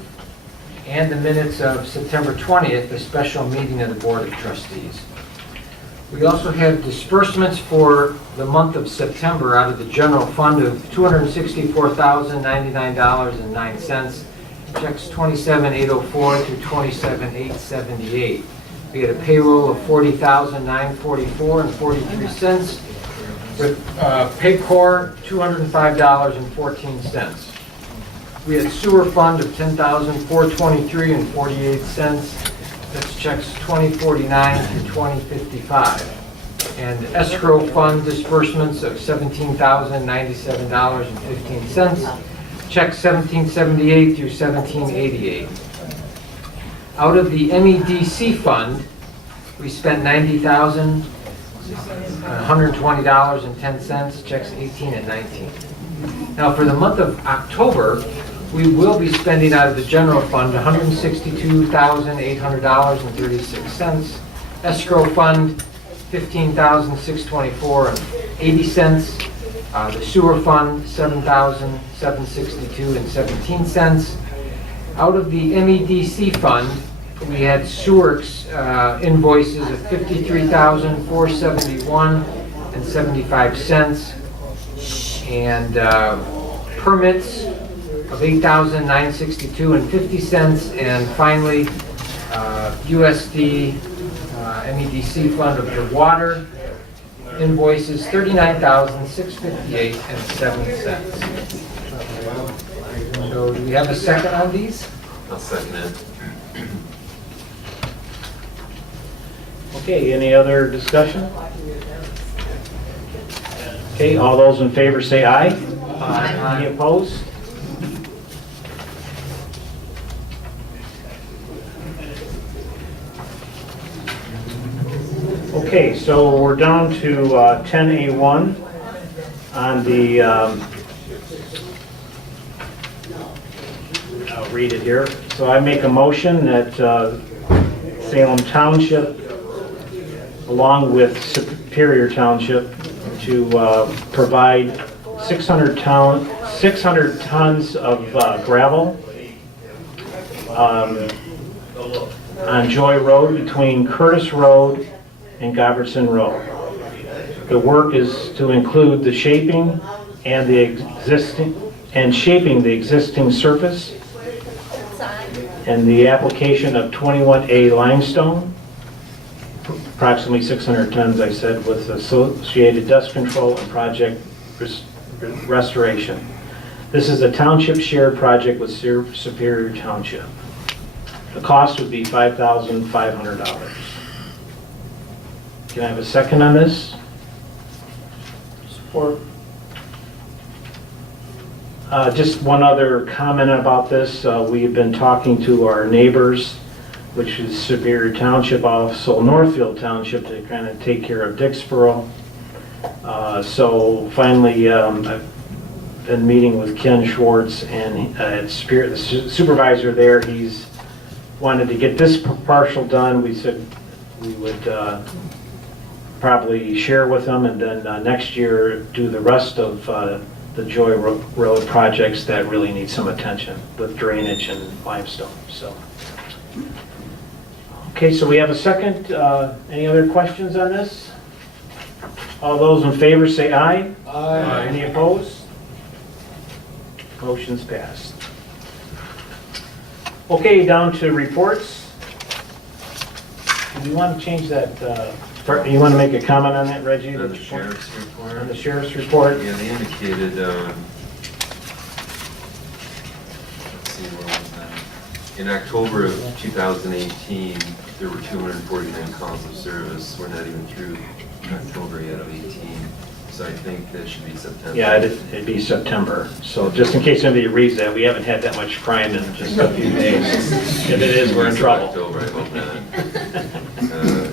and the minutes of September 20th, the special meeting of the Board of Trustees. We also have disbursements for the month of September out of the general fund of $264,099.09, checks 27,804 through 27,878. We had a payroll of $40,944.43, with Paycor $205.14. We had sewer fund of $10,423.48. That's checks 2049 through 2055. And escrow fund disbursements of $17,097.15. Checks 1778 through 1788. Out of the MEDC fund, we spent $90,120.10, checks 18 and 19. Now, for the month of October, we will be spending out of the general fund $162,800.36. Escrow fund, $15,624.80. The sewer fund, $7,762.17. Out of the MEDC fund, we had sewer invoices of $53,471.75, and permits of $8,962.50, and finally, USD MEDC fund of the water invoices $39,658.07. So do we have a second on these? I'll second it. Okay, any other discussion? Okay, all those in favor say aye. Aye. Any opposed? Okay, so we're down to 10A1 on the, I'll read it here. So I make a motion that Salem Township, along with Superior Township, to provide 600 tons of gravel on Joy Road between Curtis Road and Govertson Road. The work is to include the shaping and shaping the existing surface and the application of 21A limestone, approximately 600 tons, I said, with associated dust control and project restoration. This is a township shared project with Superior Township. The cost would be $5,500. Can I have a second on this? Support. Just one other comment about this. We have been talking to our neighbors, which is Superior Township, also Northfield Township, to kind of take care of Dixboro. So finally, I've been meeting with Ken Schwartz, and at Superior, the supervisor there, he's wanted to get this partial done. We said we would probably share with them, and then next year do the rest of the Joy Road projects that really need some attention with drainage and limestone. So, okay, so we have a second. Any other questions on this? All those in favor say aye. Aye. Any opposed? Motion's passed. Okay, down to reports. Do you want to change that? You want to make a comment on that, Reggie? On the sheriff's report? On the sheriff's report? Yeah, they indicated, let's see, where was that? In October of 2018, there were 249 calls of service. We're not even through October yet of 18. So I think that should be September. Yeah, it'd be September. So just in case somebody reads that, we haven't had that much crime in just a few days. If it is, we're in trouble. October, I hope not.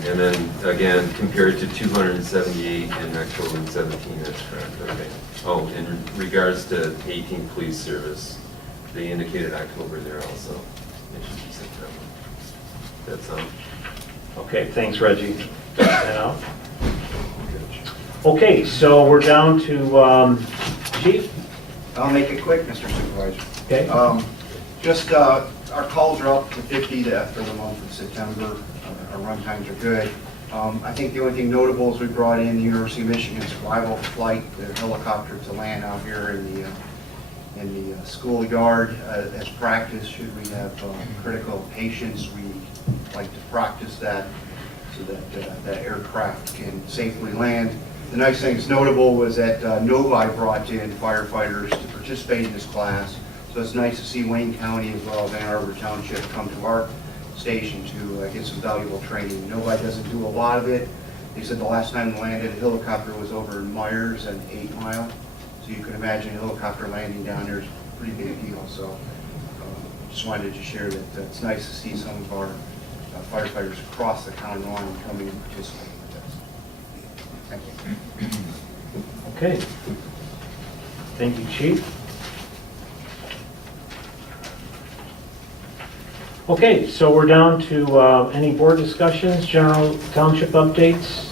And then again, compared to 278 in October of 17, that's correct, okay. Oh, in regards to 18 police service, they indicated October there also. It should be September. That's all. Okay, thanks, Reggie. That out. Okay, so we're down to Chief. I'll make it quick, Mr. Supervisor. Okay. Just, our calls are up to 50 for the month of September. Our run times are good. I think the only thing notable is we brought in the University of Michigan survival flight, their helicopter to land out here in the schoolyard as practice. Should we have critical patients, we like to practice that so that that aircraft can safely land. The nice thing that's notable was that Novi brought in firefighters to participate in this class. So it's nice to see Wayne County as well as Ann Arbor Township come to our station to get some valuable training. Novi doesn't do a lot of it. They said the last time they landed a helicopter was over in Myers and 8 Mile. So you can imagine a helicopter landing down there is a pretty big deal. So just wanted to share that it's nice to see some of our firefighters across the county line coming and participating with us. Thank you. Okay. Thank you, Chief. Okay, so we're down to any board discussions, general township updates?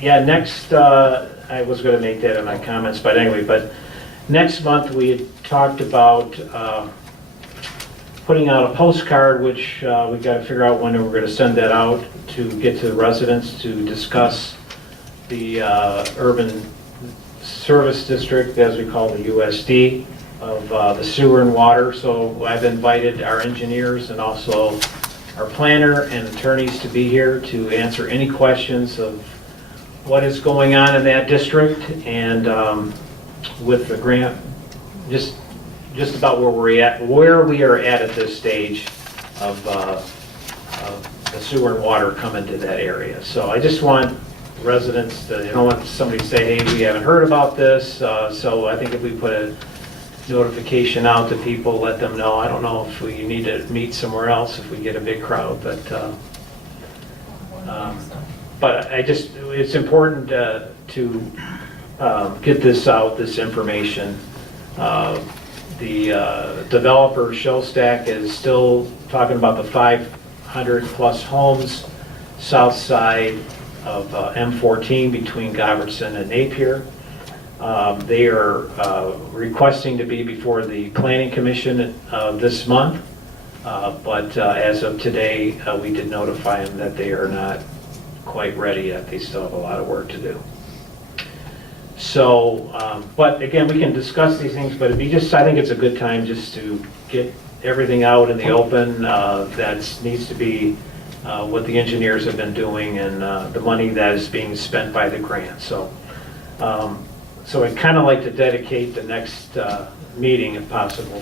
Yeah, next, I was going to make that in my comments, but anyway, but next month we had talked about putting out a postcard, which we got to figure out when we're going to send that out to get to the residents to discuss the urban service district, as we call the USD, of the sewer and water. So I've invited our engineers and also our planner and attorneys to be here to answer any questions of what is going on in that district and with the grant, just about where we are at this stage of the sewer and water coming to that area. So I just want residents to, you don't want somebody to say, hey, we haven't heard about this. So I think if we put a notification out to people, let them know. I don't know if we need to meet somewhere else if we get a big crowd, but I just, it's important to get this out, this information. The developer, Shellstack, is still talking about the 500 plus homes south side of M14 between Govertson and Napier. They are requesting to be before the Planning Commission this month, but as of today, we did notify them that they are not quite ready yet. They still have a lot of work to do. So, but again, we can discuss these things, but it'd be just, I think it's a good time just to get everything out in the open that needs to be what the engineers have been doing and the money that is being spent by the grant. So, so I'd kind of like to dedicate the next meeting, if possible,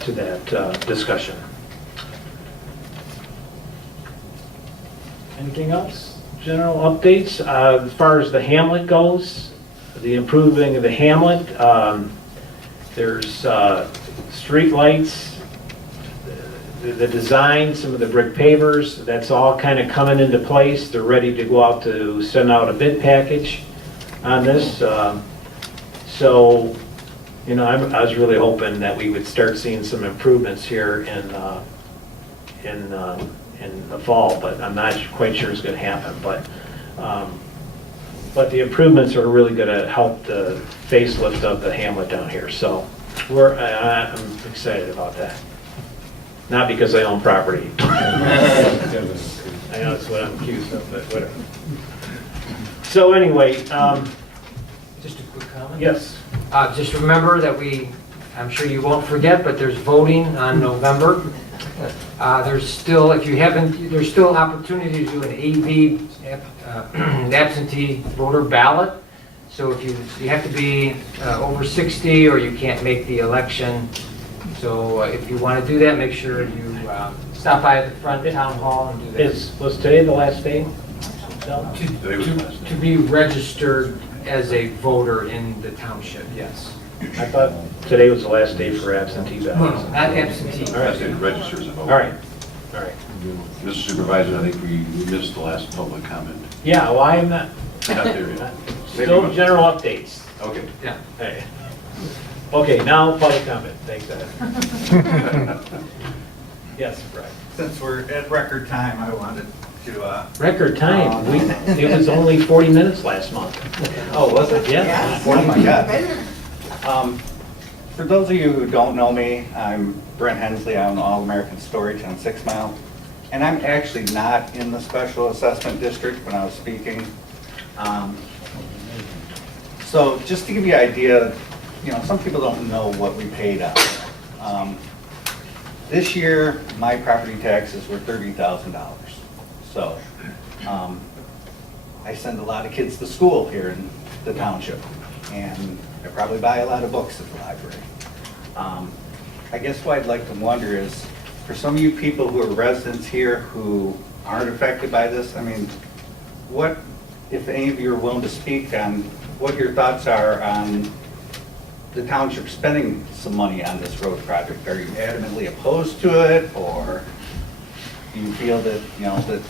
to that discussion. Anything else? General updates? As far as the hamlet goes, the improving of the hamlet, there's street lights, the design, some of the brick pavers, that's all kind of coming into place. They're ready to go out to send out a bid package on this. So, you know, I was really hoping that we would start seeing some improvements here in the fall, but I'm not quite sure it's going to happen. But the improvements are really going to help the facelift of the hamlet down here. So I'm excited about that. Not because I own property. I know that's what I'm accused of, but whatever. So anyway, Just a quick comment? yes. Just remember that I'm sure you won't forget, but there's voting on November. There's still, if you haven't, there's still opportunity to do an AV, absentee voter ballot. So if you have to be over 60 or you can't make the election. So if you want to do that, make sure you stop by at the front of town hall and do that. Was today the last day? To be registered as a voter in the township, yes. I thought today was the last day for absentee No, ballots. not absentee. All right. It registers a vote. All right, all right. Mr. Supervisor, I think we missed the last public comment. Yeah, well, I am not, Not there yet. still general updates. Okay. Yeah. Hey. Okay, now public comment, thanks, Ed. Yes, Brad. Since we're at record time, I wanted to, Record time. It was only 40 minutes last month. oh, was it? Yeah. Oh my God. For those of you who don't know me, I'm Brent Hensley. I own All American Storage on 6 Mile. And I'm actually not in the special assessment district when I was speaking. So just to give you an idea, you know, some people don't know what we paid out there. This year, my property taxes were $30,000. So I send a lot of kids to school here in the township, and I probably buy a lot of books at the library. I guess what I'd like to wonder is, for some of you people who are residents here who aren't affected by this, I mean, what, if any of you are willing to speak on what your thoughts are on the township spending some money on this road project? Are you adamantly opposed to it, or do you feel that, you know, that,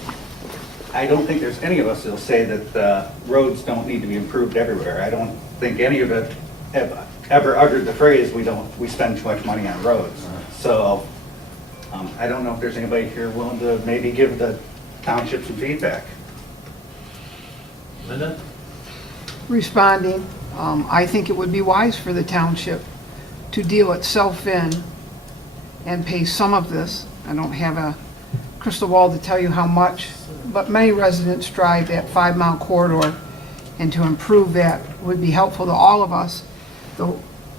I don't think there's any of us that'll say that roads don't need to be improved everywhere. I don't think any of it have ever uttered the phrase, we spend too much money on roads. So I don't know if there's anybody here willing to maybe give the township some feedback. Linda? Responding, I think it would be wise for the township to deal itself in and pay some of this. I don't have a crystal ball to tell you how much, but many residents drive that 5 mile corridor, and to improve that would be helpful to all of us. The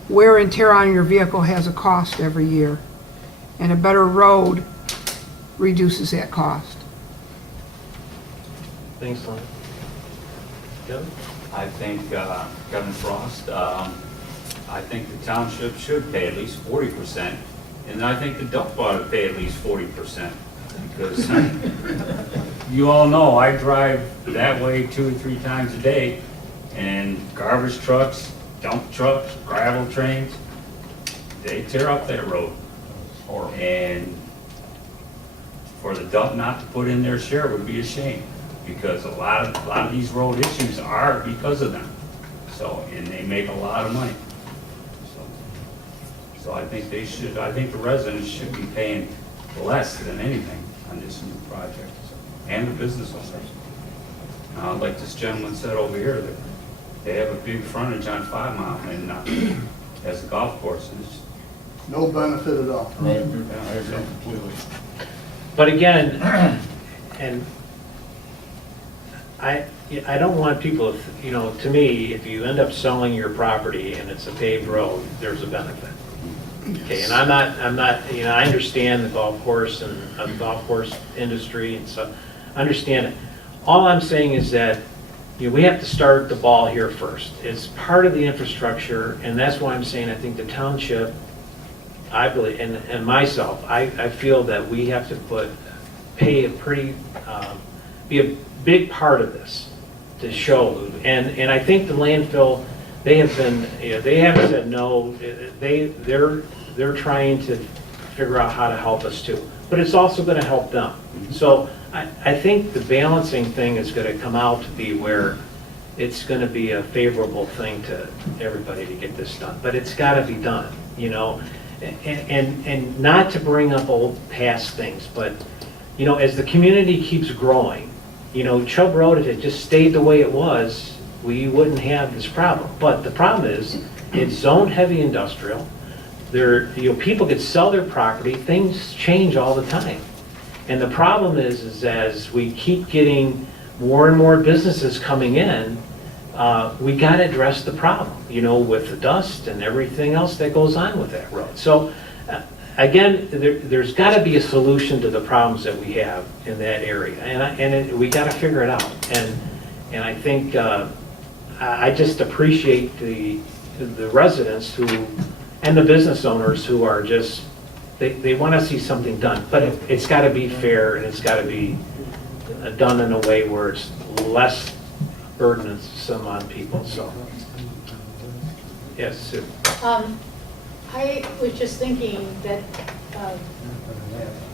wear and tear on your vehicle has a cost every year, and a better road reduces that cost. Thanks, Linda. Kevin? I think, Kevin Frost, I think the township should pay at least 40%, and I think the dump ought to pay at least 40%, because you all know I drive that way 2 or 3 times a day, and garbage trucks, dump trucks, gravel trains, they tear up that road. And for the dump not to put in their share would be a shame, because a lot of these road issues are because of them. So, and they make a lot of money. So I think they should, I think the residents should be paying less than anything on this new project, and the business owners. Like this gentleman said over here, that they have a big frontage on 5 Mile and has a golf course. And it's, No benefit at all. completely. But again, and I don't want people, you know, to me, if you end up selling your property and it's a paved road, there's a benefit. Okay, and I'm not, you know, I understand the golf course and the golf course industry and so, I understand it. All I'm saying is that, you know, we have to start the ball here first. It's part of the infrastructure, and that's why I'm saying I think the township, I believe, and myself, I feel that we have to pay a pretty, be a big part of this to show. And I think the landfill, they have been, you know, they haven't said no. They're trying to figure out how to help us too. But it's also going to help them. So I think the balancing thing is going to come out to be where it's going to be a favorable thing to everybody to get this done. But it's got to be done, you know. And not to bring up old past things, but, you know, as the community keeps growing, you know, Chubb Road, if it just stayed the way it was, we wouldn't have this problem. But the problem is, it's zone heavy industrial. There, you know, people could sell their property, things change all the time. And the problem is as we keep getting more and more businesses coming in, we got to address the problem, you know, with the dust and everything else that goes on with that road. So again, there's got to be a solution to the problems that we have in that area, and we got to figure it out. And I think I just appreciate the residents who and the business owners who are just they want to see something done, but it's got to be fair and it's got to be done in a way where it's less burdensome on people. So, yes, Sue. I was just thinking that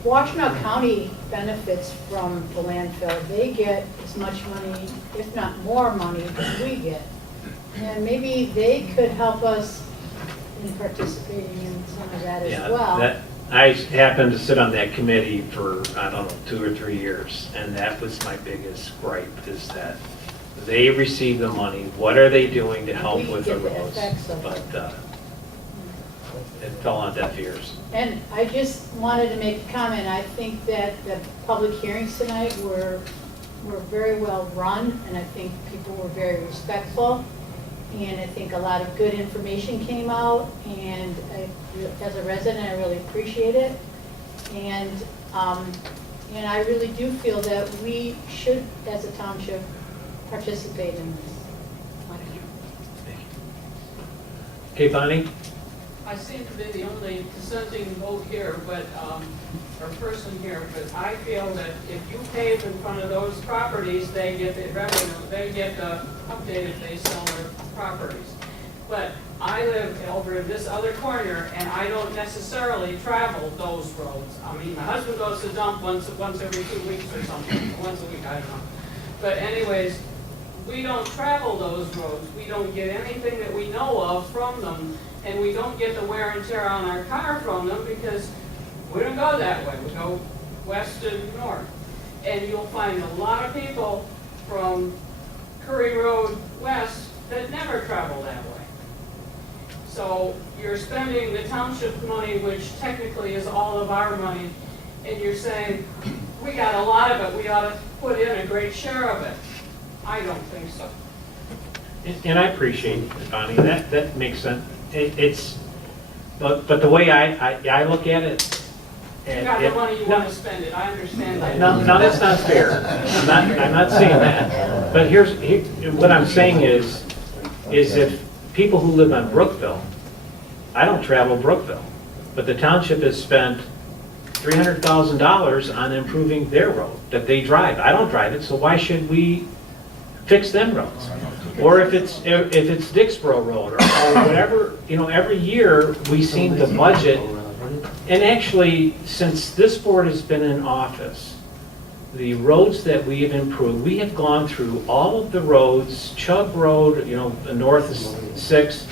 Washtenaw County benefits from the landfill. They get as much money, if not more money, than we get. And maybe they could help us in participating in some of that as well. I happened to sit on that committee for, I don't know, 2 or 3 years, and that was my biggest gripe, is that they receive the money, what are they doing to help with the We get the roads? effects of it. But it fell on deaf ears. And I just wanted to make a comment. I think that the public hearings tonight were very well run, and I think people were very respectful. And I think a lot of good information came out, and as a resident, I really appreciate it. And I really do feel that we should, as a township, participate in this. Okay, Bonnie? I seem to be the only dissenting vote here, but, or person here, but I feel that if you pave in front of those properties, they get the revenue, they get the update if they sell their properties. But I live over in this other corner, and I don't necessarily travel those roads. I mean, my husband goes to dump once every 2 weeks or something, once a week, I don't know. But anyways, we don't travel those roads. We don't get anything that we know of from them. And we don't get the wear and tear on our car from them because we don't go that way. We go west and north. And you'll find a lot of people from Curry Road west that never travel that way. So you're spending the township money, which technically is all of our money, and you're saying, we got a lot of it, we ought to put in a great share of it. I don't think so. And I appreciate it, Bonnie, that makes sense. But the way I look at it. You got the money, you want to spend it, I understand that. No, that's not fair. I'm not saying that. But what I'm saying is if people who live on Brookville, I don't travel Brookville, but the township has spent $300,000 on improving their road that they drive. I don't drive it, so why should we fix them roads? Or if it's Dixboro Road or whatever, every year we seem to budget. And actually, since this board has been in office, the roads that we have improved, we have gone through all of the roads, Chubb Road, north of 6th,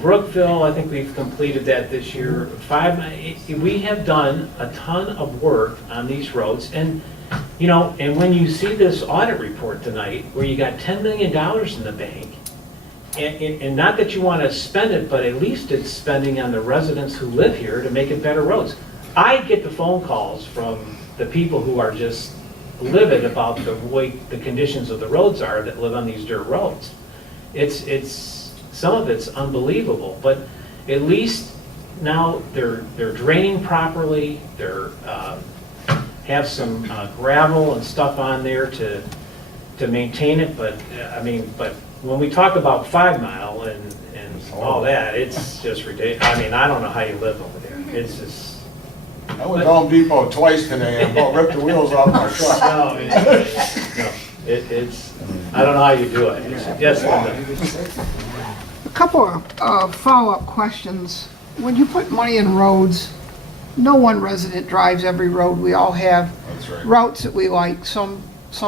Brookville, I think we've completed that this year. We have done a ton of work on these roads, and when you see this audit report tonight, where you got $10 million in the bank, and not that you want to spend it, but at least it's spending on the residents who live here to make it better roads. I get the phone calls from the people who are just livid about the way the conditions of the roads are that live on these dirt roads. Some of it's unbelievable, but at least now they're draining properly. They're have some gravel and stuff on there to maintain it, but when we talk about 5 Mile and all that, it's just ridiculous. I don't know how you live over there. It's just. I went to Home Depot twice today and about ripped the wheels off my truck. No, it's. I don't know how you do it. Yes, Linda. A couple of follow-up questions. When you put money in roads, no one resident drives every road. We all have routes that we like. Some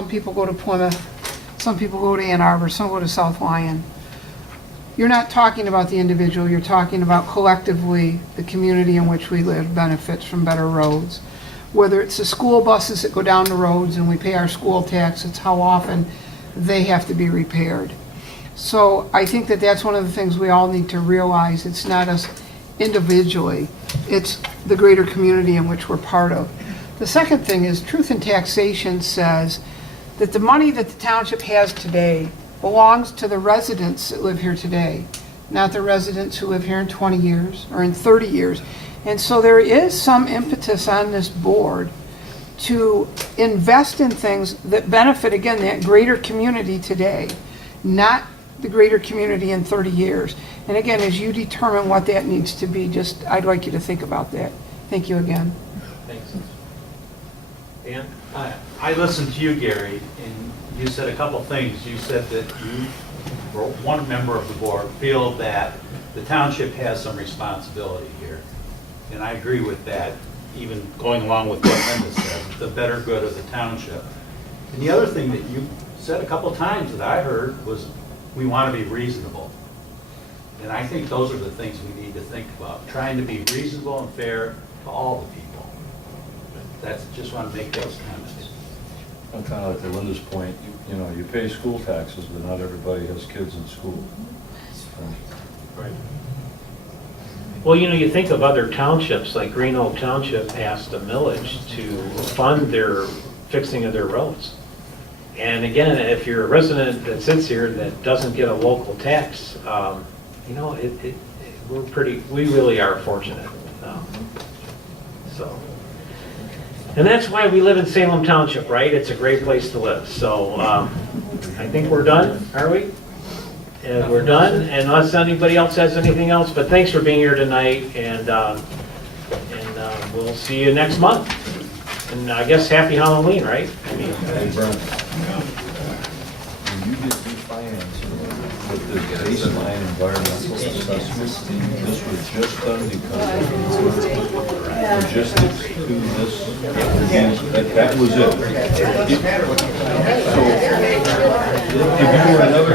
people go to Plymouth, some people go to Ann Arbor, some go to South Lyon. You're not talking about the individual, you're talking about collectively the community in which we live benefits from better roads. Whether it's the school buses that go down the roads and we pay our school tax, it's how often they have to be repaired. So I think that that's one of the things we all need to realize. It's not us individually, it's the greater community in which we're part of. The second thing is truth in taxation says that the money that the township has today belongs to the residents that live here today, not the residents who live here in 20 years or in 30 years. And so there is some impetus on this board to invest in things that benefit, again, that greater community today, not the greater community in 30 years. And again, as you determine what that needs to be, I'd like you to think about that. Thank you again. Thanks. Dan? I listened to you, Gary, and you said a couple things. You said that you, or one member of the board, feel that the township has some responsibility here. And I agree with that, even going along with what Linda said, the better good of the township. And the other thing that you said a couple times that I heard was, we want to be reasonable. And I think those are the things we need to think about, trying to be reasonable and fair to all the people. That's, just want to make those comments. Well, kind of like to Linda's point, you know, you pay school taxes, but not everybody has kids in school. Right. Well, you know, you think of other townships, like Green Oak Township passed a millage to fund their fixing of their roads. And again, if you're a resident that sits here that doesn't get a local tax, you know, we really are fortunate. So, and that's why we live in Salem Township, right? It's a great place to live. So, I think we're done, are we? We're done, unless anybody else has anything else, but thanks for being here tonight, and we'll see you next month. And I guess happy Halloween, right? I mean, Hey, Brent, when you get refinanced with this baseline environmental assessment, this was just done because of logistics to this, that was it. So, if you were another